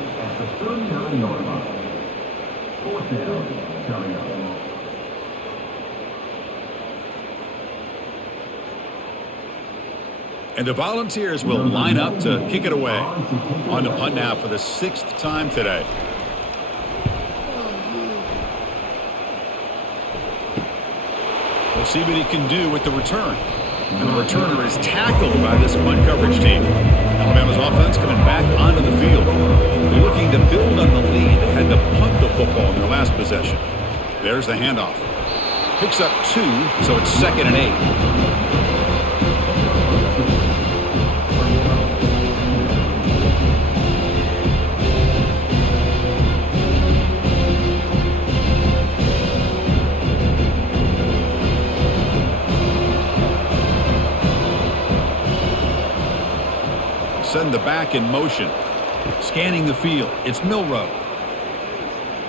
And the Volunteers will line up to kick it away. On to punt now for the 6th time today. We'll see what he can do with the return. And the returner is tackled by this punt coverage team. Alabama's offense coming back onto the field. They're looking to build on the lead. They had to punt the football in their last possession. There's the handoff. Picks up 2, so it's 2nd and 8. Send the back in motion. Scanning the field. It's Milroe.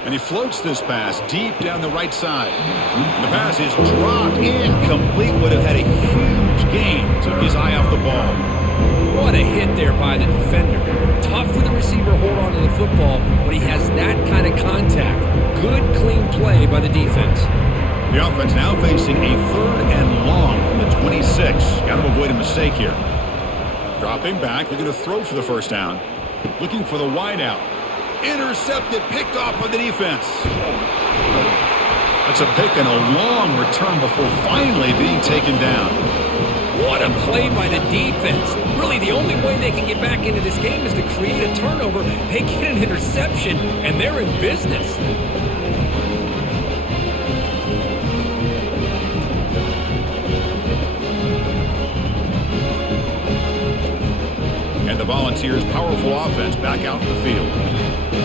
And he floats this pass deep down the right side. And the pass is dropped incomplete. Would have had a huge gain. Took his eye off the ball. What a hit there by the defender. Tough for the receiver to hold on to the football when he has that kind of contact. Good, clean play by the defense. The offense now facing a 3rd and long from the 26. Got to avoid a mistake here. Dropping back, looking to throw for the first down. Looking for the wide out. Intercepted, picked off by the defense. That's a pick and a long return before finally being taken down. What a play by the defense. Really, the only way they can get back into this game is to create a turnover. They get an interception, and they're in business. And the Volunteers' powerful offense back out in the field.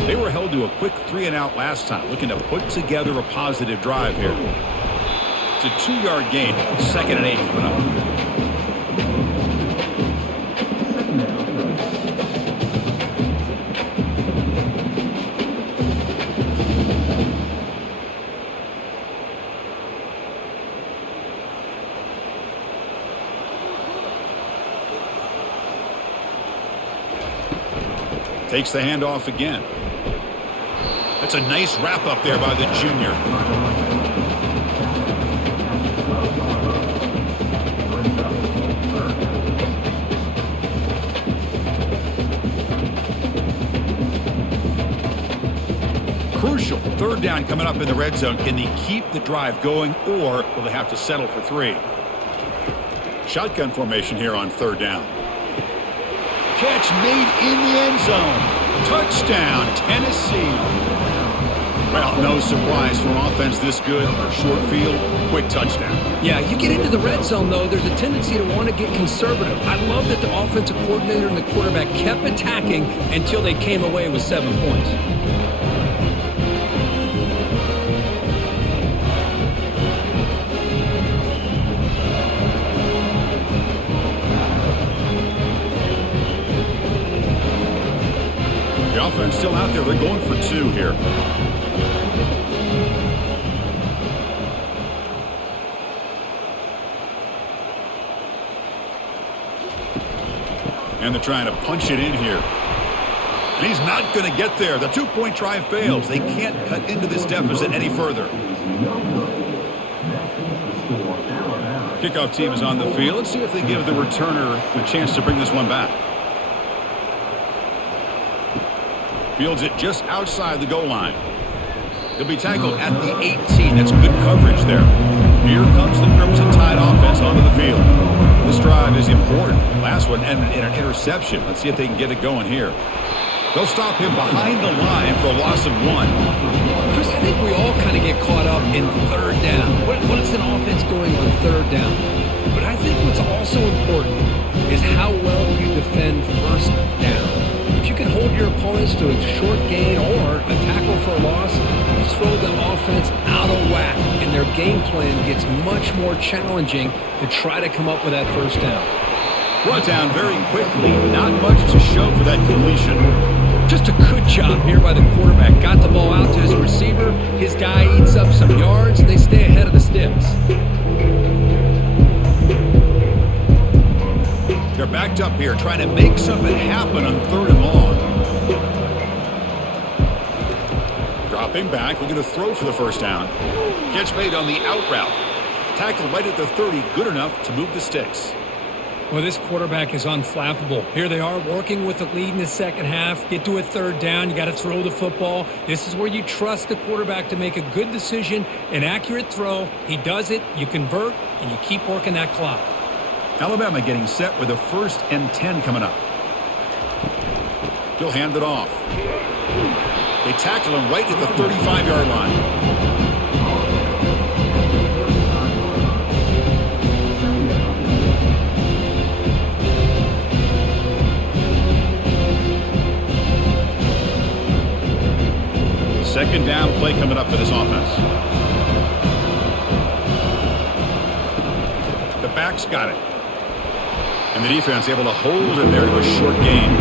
They were held to a quick 3-and-out last time, looking to put together a positive drive here. It's a 2-yard gain, 2nd and 8 coming up. Takes the handoff again. That's a nice wrap up there by the junior. Crucial 3rd down coming up in the red zone. Can they keep the drive going, or will they have to settle for 3? Shotgun formation here on 3rd down. Catch made in the end zone. Touchdown, Tennessee. Well, no surprise for an offense this good. Short field, quick touchdown. Yeah, you get into the red zone, though, there's a tendency to want to get conservative. I love that the offensive coordinator and the quarterback kept attacking until they came away with 7 points. The offense still out there. They're going for 2 here. And they're trying to punch it in here. And he's not going to get there. The 2-point try fails. They can't cut into this deficit any further. Kickoff team is on the field. Let's see if they give the returner a chance to bring this one back. Fields it just outside the goal line. He'll be tackled at the 18. That's good coverage there. Here comes the Crimson Tide offense onto the field. This drive is important. Last one ended in an interception. Let's see if they can get it going here. They'll stop him behind the line for a loss of 1. Chris, I think we all kind of get caught up in 3rd down. What is an offense doing on 3rd down? But I think what's also important is how well you defend 1st down. If you can hold your opponents to a short gain or a tackle for a loss, you throw the offense out of whack, and their game plan gets much more challenging to try to come up with that 1st down. Brought down very quickly. Not much to show for that completion. Just a good job here by the quarterback. Got the ball out to his receiver. His guy eats up some yards. They stay ahead of the sticks. They're backed up here trying to make something happen on 3rd and long. Dropping back, looking to throw for the first down. Catch made on the out route. Tackle right at the 30, good enough to move the sticks. Well, this quarterback is unflappable. Here they are working with the lead in the second half. Get to a 3rd down, you got to throw the football. This is where you trust the quarterback to make a good decision, an accurate throw. He does it, you convert, and you keep working that clock. Alabama getting set with a 1st and 10 coming up. He'll hand it off. They tackle him right at the 35-yard line. Second down play coming up for this offense. The back's got it. And the defense able to hold him there to a short gain.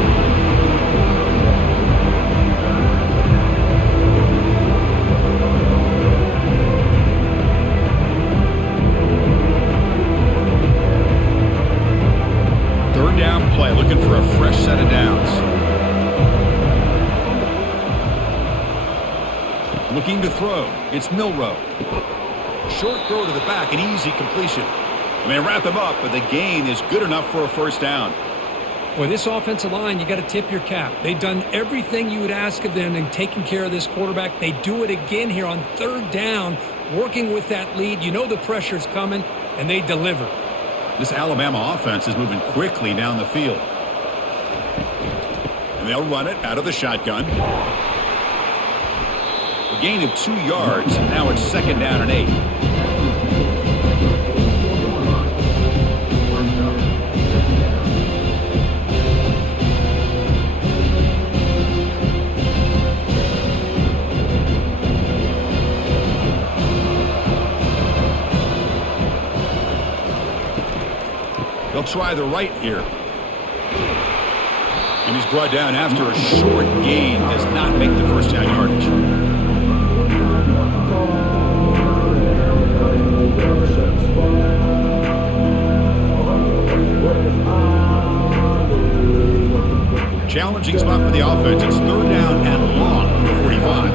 Third down play, looking for a fresh set of downs. Looking to throw. It's Milroe. Short throw to the back, an easy completion. And they wrap him up, but the gain is good enough for a first down. Boy, this offensive line, you got to tip your cap. They've done everything you would ask of them in taking care of this quarterback. They do it again here on third down, working with that lead. You know the pressure's coming, and they deliver. This Alabama offense is moving quickly down the field. And they'll run it out of the shotgun. A gain of 2 yards. Now it's second down and 8. They'll try the right here. And he's brought down after a short gain. Does not make the first down yardage. Challenging spot for the offense. It's third down and long from the 45.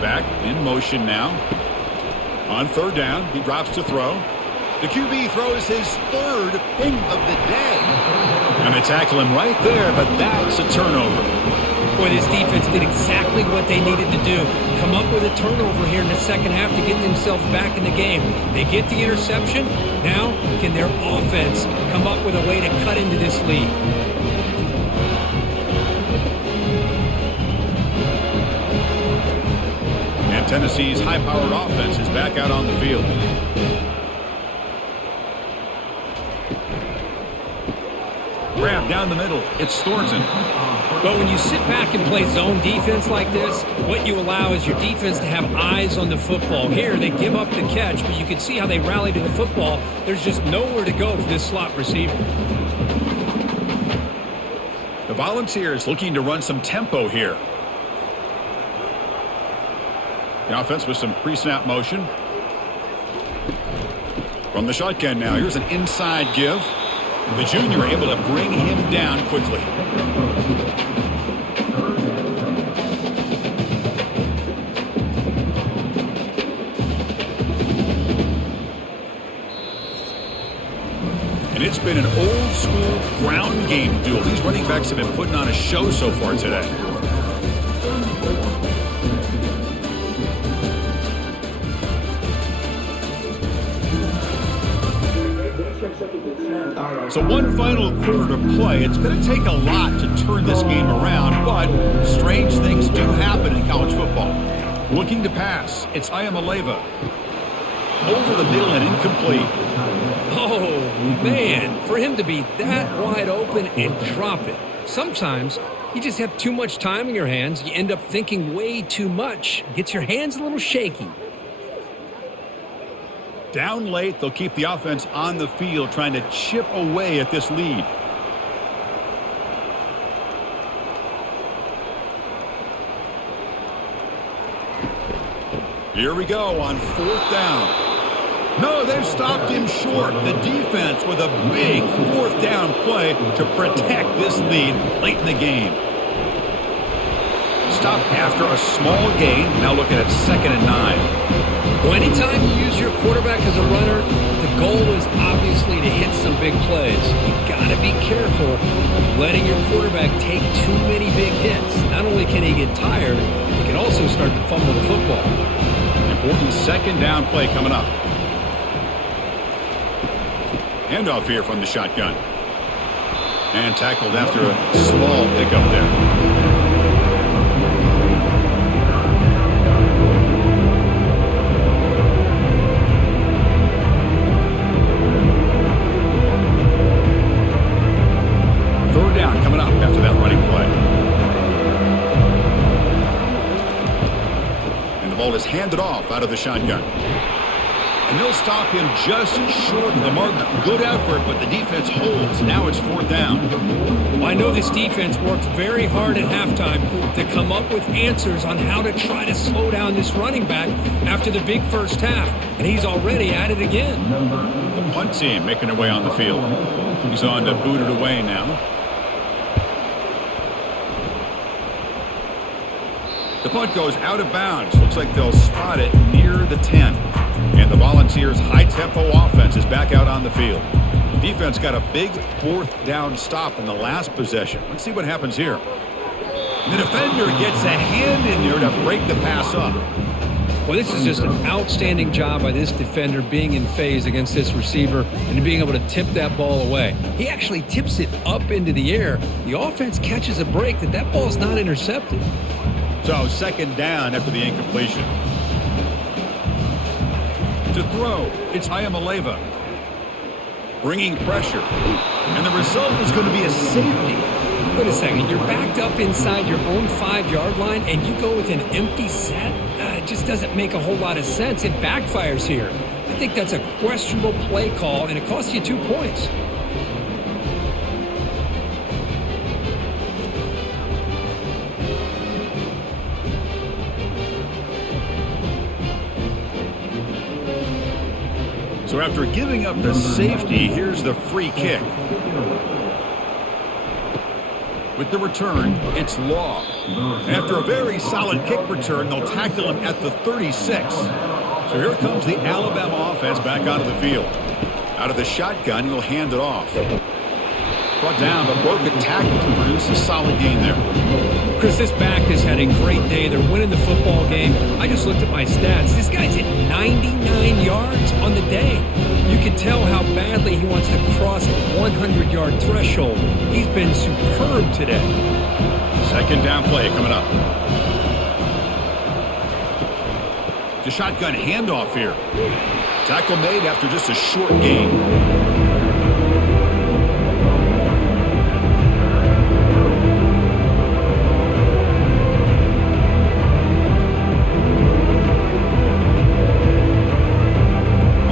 Back in motion now. On third down, he drops to throw. The QB throws his third pick of the day. And they tackle him right there, but that's a turnover. Boy, this defense did exactly what they needed to do. Come up with a turnover here in the second half to get themselves back in the game. They get the interception. Now, can their offense come up with a way to cut into this lead? And Tennessee's high-powered offense is back out on the field. Grab down the middle. It's Thornton. But when you sit back and play zone defense like this, what you allow is your defense to have eyes on the football. Here, they give up the catch, but you can see how they rally to the football. There's just nowhere to go for this slot receiver. The Volunteers looking to run some tempo here. The offense with some pre-snap motion. From the shotgun now, here's an inside give. The junior able to bring him down quickly. And it's been an old school ground game duel. These running backs have been putting on a show so far today. So one final quarter to play. It's going to take a lot to turn this game around, but strange things do happen in college football. Looking to pass. It's Ayamaleva. Over the middle and incomplete. Oh, man. For him to be that wide open and drop it. Sometimes you just have too much time in your hands. You end up thinking way too much. Gets your hands a little shaky. Down late, they'll keep the offense on the field trying to chip away at this lead. Here we go on fourth down. No, they've stopped him short. The defense with a big fourth down play to protect this lead late in the game. Stopped after a small gain. Now looking at 2nd and 9. Well, anytime you use your quarterback as a runner, the goal is obviously to hit some big plays. You got to be careful of letting your quarterback take too many big hits. Not only can he get tired, he can also start to fumble the football. Important second down play coming up. Handoff here from the shotgun. And tackled after a small pickup there. Third down coming up after that running play. And the ball is handed off out of the shotgun. And they'll stop him just short of the marker. Good effort, but the defense holds. Now it's 4th down. Well, I know this defense worked very hard at halftime to come up with answers on how to try to slow down this running back after the big first half. And he's already at it again. The punt team making their way on the field. He's on to boot it away now. The punt goes out of bounds. Looks like they'll spot it near the 10. And the Volunteers' high-tempo offense is back out on the field. Defense got a big 4th down stop in the last possession. Let's see what happens here. The defender gets a hand in there to break the pass up. Well, this is just an outstanding job by this defender being in phase against this receiver and being able to tip that ball away. He actually tips it up into the air. The offense catches a break that ball's not intercepted. So 2nd down after the incompletion. To throw, it's Ayamaleva. Bringing pressure. And the result is going to be a safety. Wait a second, you're backed up inside your own 5-yard line and you go with an empty set? It just doesn't make a whole lot of sense. It backfires here. I think that's a questionable play call and it costs you 2 points. So after giving up the safety, here's the free kick. With the return, it's Law. After a very solid kick return, they'll tackle him at the 36. So here comes the Alabama offense back onto the field. Out of the shotgun, he'll hand it off. Brought down, but broken tackle to produce a solid gain there. Chris, this back has had a great day. They're winning the football game. I just looked at my stats. This guy's hit 99 yards on the day. You can tell how badly he wants to cross the 100-yard threshold. He's been superb today. 2nd down play coming up. The shotgun handoff here. Tackle made after just a short gain.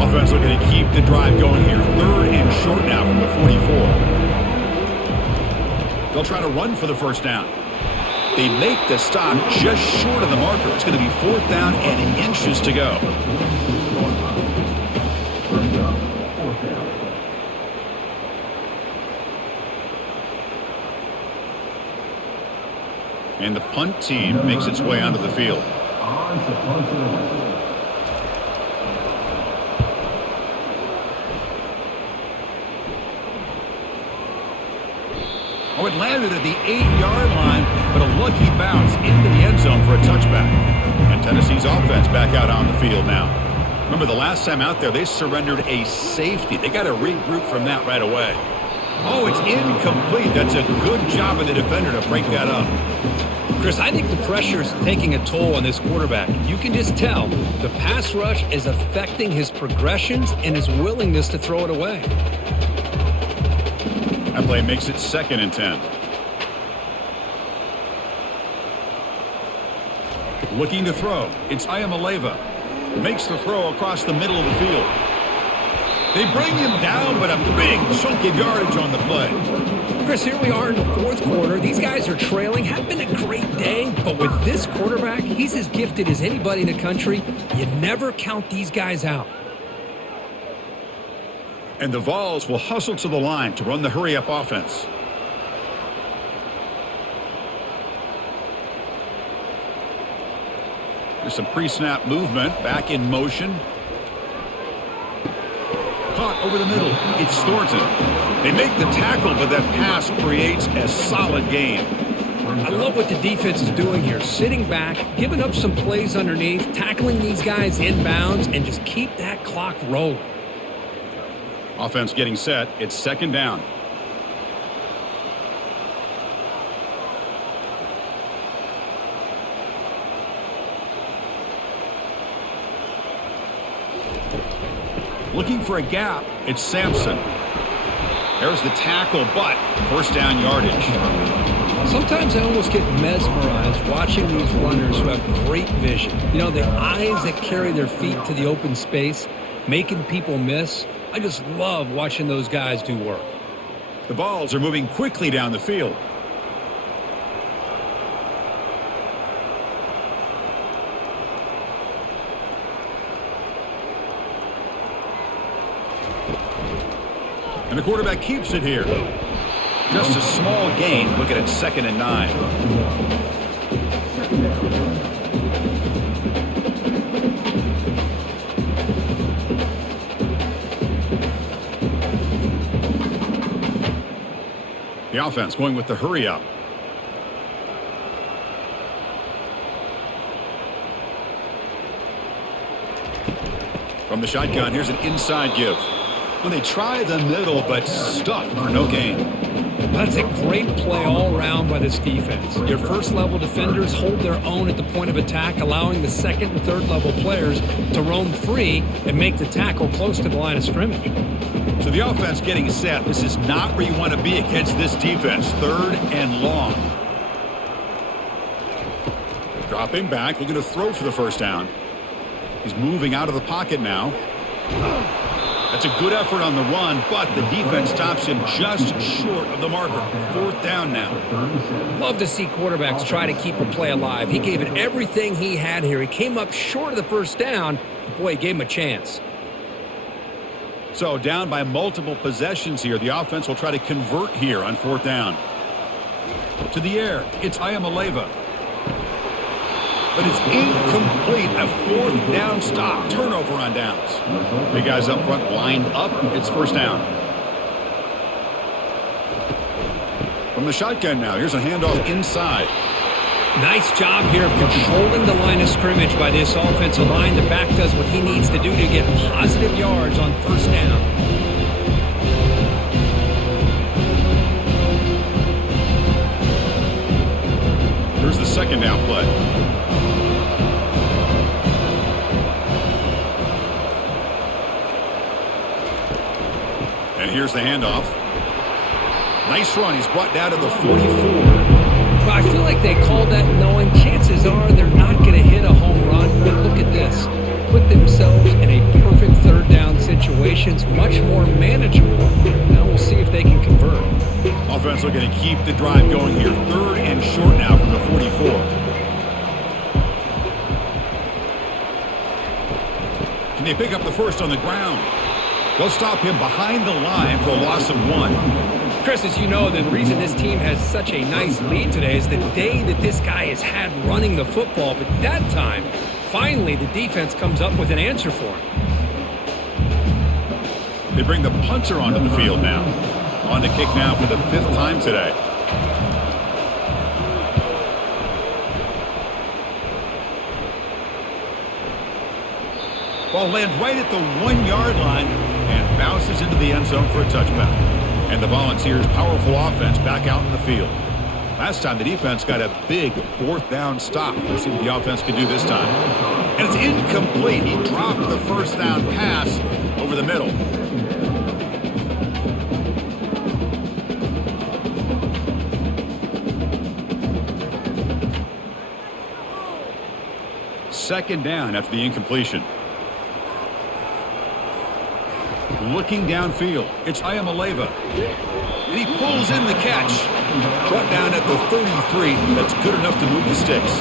Offense looking to keep the drive going here. 3rd and short now from the 44. They'll try to run for the 1st down. They make the stop just short of the marker. It's going to be 4th down and inches to go. And the punt team makes its way onto the field. Oh, it landed at the 8-yard line, but a lucky bounce into the end zone for a touchback. And Tennessee's offense back out on the field now. Remember, the last time out there, they surrendered a safety. They got to regroup from that right away. Oh, it's incomplete. That's a good job of the defender to break that up. Chris, I think the pressure is taking a toll on this quarterback. You can just tell the pass rush is affecting his progressions and his willingness to throw it away. That play makes it 2nd and 10. Looking to throw. It's Ayamaleva. Makes the throw across the middle of the field. They bring him down, but a big chunk of yardage on the play. Chris, here we are in the 4th quarter. These guys are trailing. Had been a great day, but with this quarterback, he's as gifted as anybody in the country. You never count these guys out. And the Vols will hustle to the line to run the hurry-up offense. There's some pre-snap movement, back in motion. Caught over the middle. It's Thornton. They make the tackle, but that pass creates a solid gain. I love what the defense is doing here. Sitting back, giving up some plays underneath, tackling these guys inbounds, and just keep that clock rolling. Offense getting set. It's 2nd down. Looking for a gap. It's Sampson. There's the tackle, but 1st down yardage. Sometimes I almost get mesmerized watching these runners who have great vision. You know, the eyes that carry their feet to the open space. making people miss. I just love watching those guys do work. The balls are moving quickly down the field. And the quarterback keeps it here. Just a small gain. Look at it, 2nd and 9. The offense going with the hurry up. From the shotgun, here's an inside give. Well, they try the middle, but stuffed for no gain. That's a great play all around by this defense. Your first-level defenders hold their own at the point of attack, allowing the second and third-level players to roam free and make the tackle close to the line of scrimmage. So the offense getting set. This is not where you want to be against this defense. 3rd and long. Dropping back, looking to throw for the first down. He's moving out of the pocket now. That's a good effort on the run, but the defense stops him just short of the marker. 4th down now. Love to see quarterbacks try to keep a play alive. He gave it everything he had here. He came up short of the first down, but boy, he gave him a chance. So down by multiple possessions here. The offense will try to convert here on 4th down. To the air, it's Ayamaleva. But it's incomplete. A 4th down stop. Turnover on downs. Big guys up front lined up. It's 1st down. From the shotgun now. Here's a handoff inside. Nice job here of controlling the line of scrimmage by this offensive line. The back does what he needs to do to get positive yards on 1st down. Here's the 2nd down play. And here's the handoff. Nice run. He's brought down to the 44. Well, I feel like they called that knowing chances are they're not going to hit a home run. But look at this. Put themselves in a perfect 3rd down situation. It's much more manageable. Now we'll see if they can convert. Offense looking to keep the drive going here. 3rd and short now from the 44. Can they pick up the first on the ground? They'll stop him behind the line for a loss of 1. Chris, as you know, the reason this team has such a nice lead today is the day that this guy has had running the football. But that time, finally, the defense comes up with an answer for him. They bring the punter onto the field now. On to kick now for the 5th time today. Ball lands right at the 1-yard line and bounces into the end zone for a touchback. And the Volunteers' powerful offense back out in the field. Last time the defense got a big 4th down stop. Let's see what the offense can do this time. And it's incomplete. He dropped the 1st down pass over the middle. Second down after the incompletion. Looking downfield, it's Ayamaleva. And he pulls in the catch. Brought down at the 33. That's good enough to move the sticks.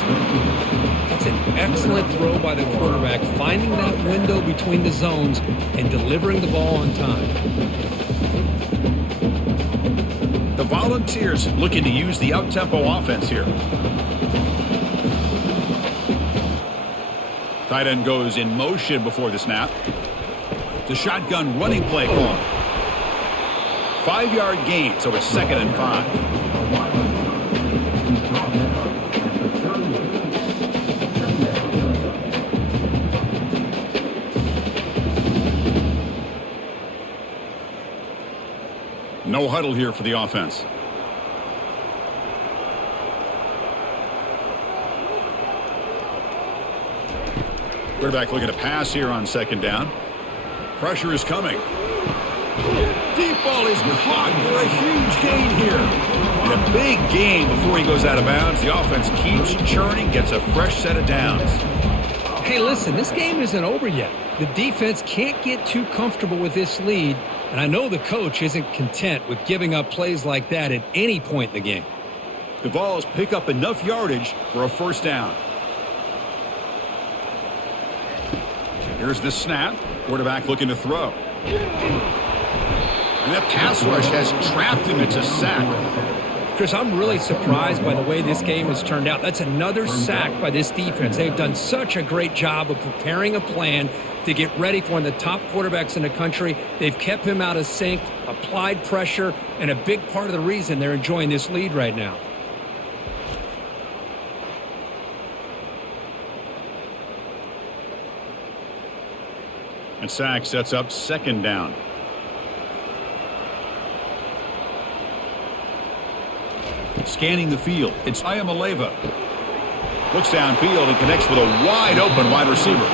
That's an excellent throw by the quarterback, finding that window between the zones and delivering the ball on time. The Volunteers looking to use the up-tempo offense here. Tight end goes in motion before the snap. The shotgun running play call. 5-yard gain, so it's 2nd and 5. No huddle here for the offense. Quarterback looking to pass here on 2nd down. Pressure is coming. Deep ball is caught for a huge gain here. And a big gain before he goes out of bounds. The offense keeps churning, gets a fresh set of downs. Hey, listen, this game isn't over yet. The defense can't get too comfortable with this lead, and I know the coach isn't content with giving up plays like that at any point in the game. The Vols pick up enough yardage for a first down. Here's the snap. Quarterback looking to throw. And that pass rush has trapped him. It's a sack. Chris, I'm really surprised by the way this game has turned out. That's another sack by this defense. They've done such a great job of preparing a plan to get ready for one of the top quarterbacks in the country. They've kept him out of sync, applied pressure, and a big part of the reason they're enjoying this lead right now. And sack sets up second down. Scanning the field, it's Ayamaleva. Looks downfield and connects with a wide-open wide receiver.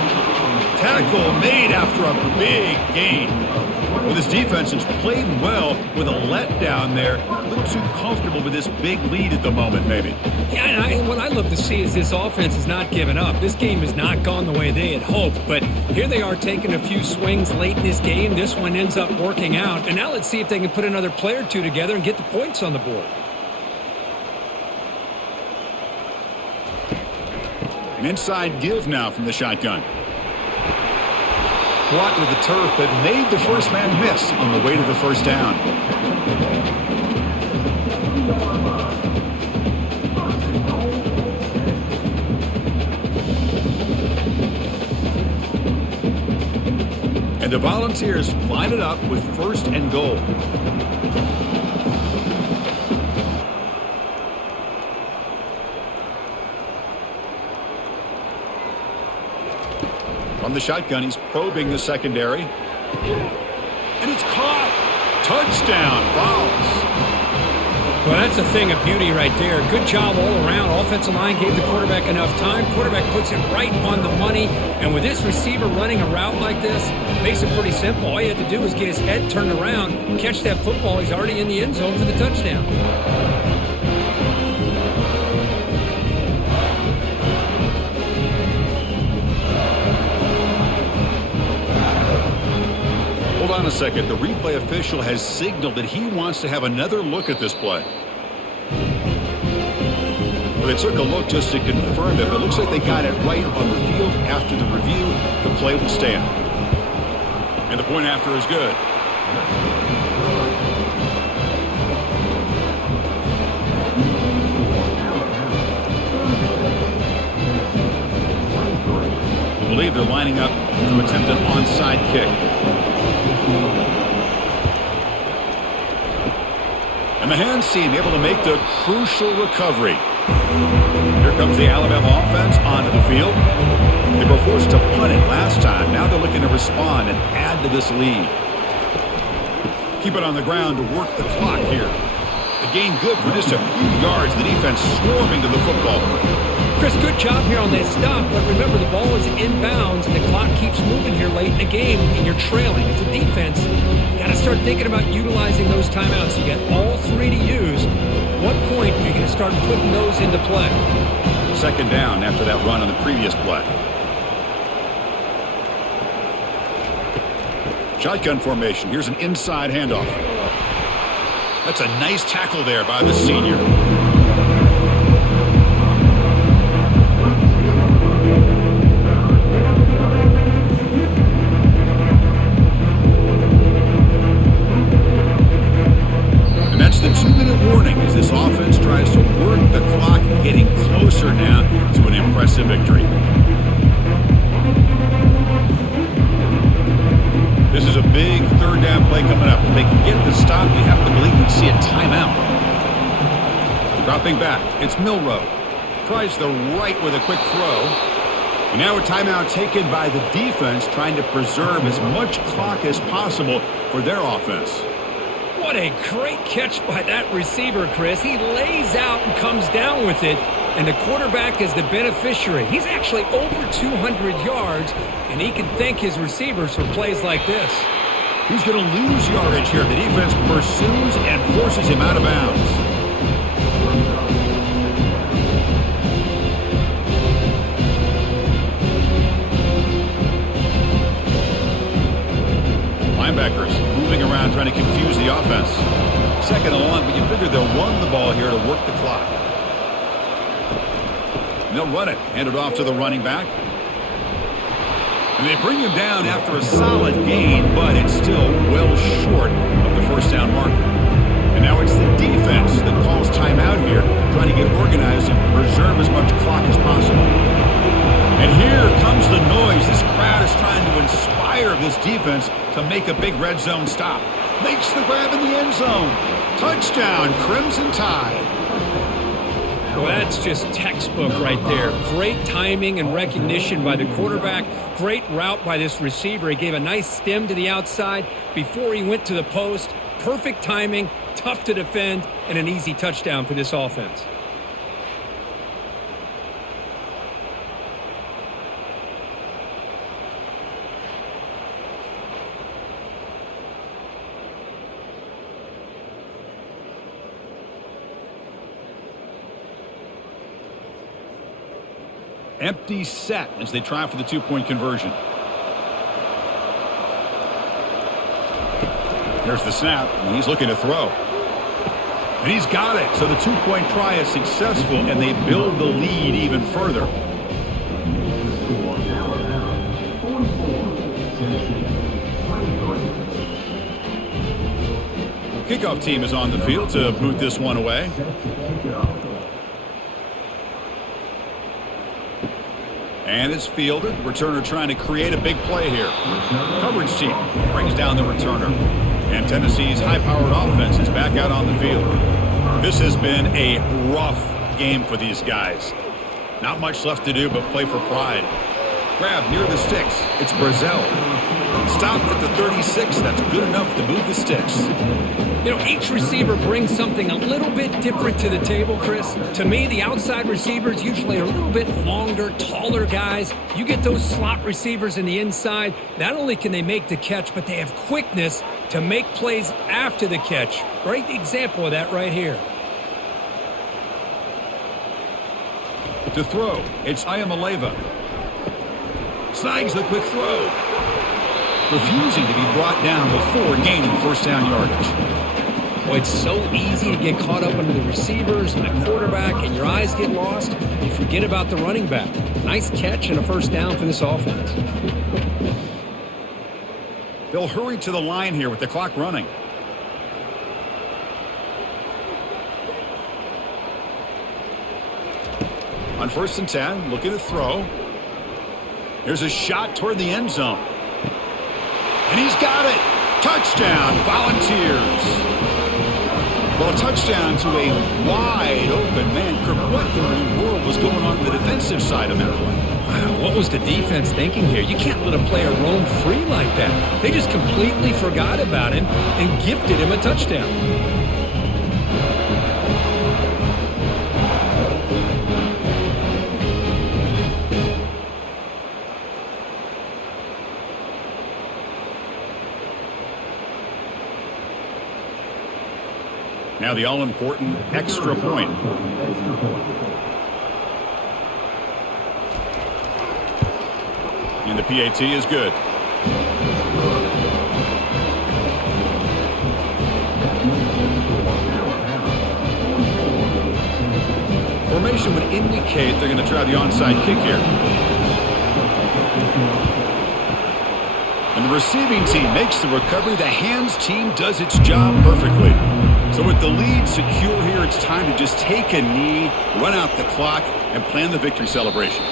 Tackle made after a big gain. Well, this defense has played well with a letdown there. A little too comfortable with this big lead at the moment, maybe. Yeah, and what I love to see is this offense has not given up. This game has not gone the way they had hoped, but here they are taking a few swings late in this game. This one ends up working out, and now let's see if they can put another play or two together and get the points on the board. An inside give now from the shotgun. Blocked with the turf, but made the first man miss on the way to the first down. And the Volunteers line it up with first and goal. From the shotgun, he's probing the secondary. And it's caught. Touchdown, Vols. Well, that's a thing of beauty right there. Good job all around. Offensive line gave the quarterback enough time. Quarterback puts it right on the money. And with this receiver running a route like this, makes it pretty simple. All you have to do is get his head turned around, catch that football. He's already in the end zone for the touchdown. Hold on a second. The replay official has signaled that he wants to have another look at this play. Well, they took a look just to confirm it, but it looks like they got it right on the field. After the review, the play will stand. And the point after is good. I believe they're lining up to attempt an onside kick. And the hands team able to make the crucial recovery. Here comes the Alabama offense onto the field. They were forced to punt it last time. Now they're looking to respond and add to this lead. Keep it on the ground to work the clock here. The gain good for just a few yards. The defense swarming to the football. Chris, good job here on that stop, but remember the ball is inbounds and the clock keeps moving here late in the game and you're trailing. As a defense, you got to start thinking about utilizing those timeouts. You got all three to use. At what point are you going to start putting those into play? Second down after that run on the previous play. Shotgun formation. Here's an inside handoff. That's a nice tackle there by the senior. The 2-minute warning as this offense tries to work the clock, getting closer now to an impressive victory. This is a big third down play coming up. If they can get the stop, we have to believe we see a timeout. Dropping back, it's Milroe. Tries the right with a quick throw. And now a timeout taken by the defense, trying to preserve as much clock as possible for their offense. What a great catch by that receiver, Chris. He lays out and comes down with it, and the quarterback is the beneficiary. He's actually over 200 yards, and he can thank his receivers for plays like this. He's going to lose yardage here. The defense pursues and forces him out of bounds. moving around trying to confuse the offense. Second and long, but you figure they'll run the ball here to work the clock. And they'll run it. Hand it off to the running back. And they bring him down after a solid gain, but it's still well short of the first down marker. And now it's the defense that calls timeout here, trying to get organized and preserve as much clock as possible. And here comes the noise. This crowd is trying to inspire this defense to make a big red zone stop. Makes the grab in the end zone. Touchdown, Crimson Tide. Well, that's just textbook right there. Great timing and recognition by the quarterback. Great route by this receiver. He gave a nice stem to the outside before he went to the post. Perfect timing, tough to defend, and an easy touchdown for this offense. Empty set as they try for the two-point conversion. Here's the snap, and he's looking to throw. And he's got it. So the two-point try is successful, and they build the lead even further. Kickoff team is on the field to boot this one away. And it's fielded. Returner trying to create a big play here. Coverage team brings down the returner. And Tennessee's high-powered offense is back out on the field. This has been a rough game for these guys. Not much left to do but play for pride. Grab near the sticks. It's Brazil. Stopped at the 36. That's good enough to move the sticks. You know, each receiver brings something a little bit different to the table, Chris. To me, the outside receivers usually are a little bit longer, taller guys. You get those slot receivers in the inside, not only can they make the catch, but they have quickness to make plays after the catch. Great example of that right here. To throw, it's Ayamaleva. Snags the quick throw. Refusing to be brought down before gaining first down yardage. Well, it's so easy to get caught up under the receivers and the quarterback, and your eyes get lost. You forget about the running back. Nice catch and a first down for this offense. They'll hurry to the line here with the clock running. On 1st and 10, looking to throw. Here's a shot toward the end zone. And he's got it. Touchdown, Volunteers. Well, a touchdown to a wide open man. Kirk, what in the world was going on the defensive side of that play? Wow, what was the defense thinking here? You can't let a player roam free like that. They just completely forgot about him and gifted him a touchdown. Now the all-important extra point. And the PAT is good. Formation would indicate they're going to try the onside kick here. And the receiving team makes the recovery. The hands team does its job perfectly. So with the lead secure here, it's time to just take a knee, run out the clock, and plan the victory celebration.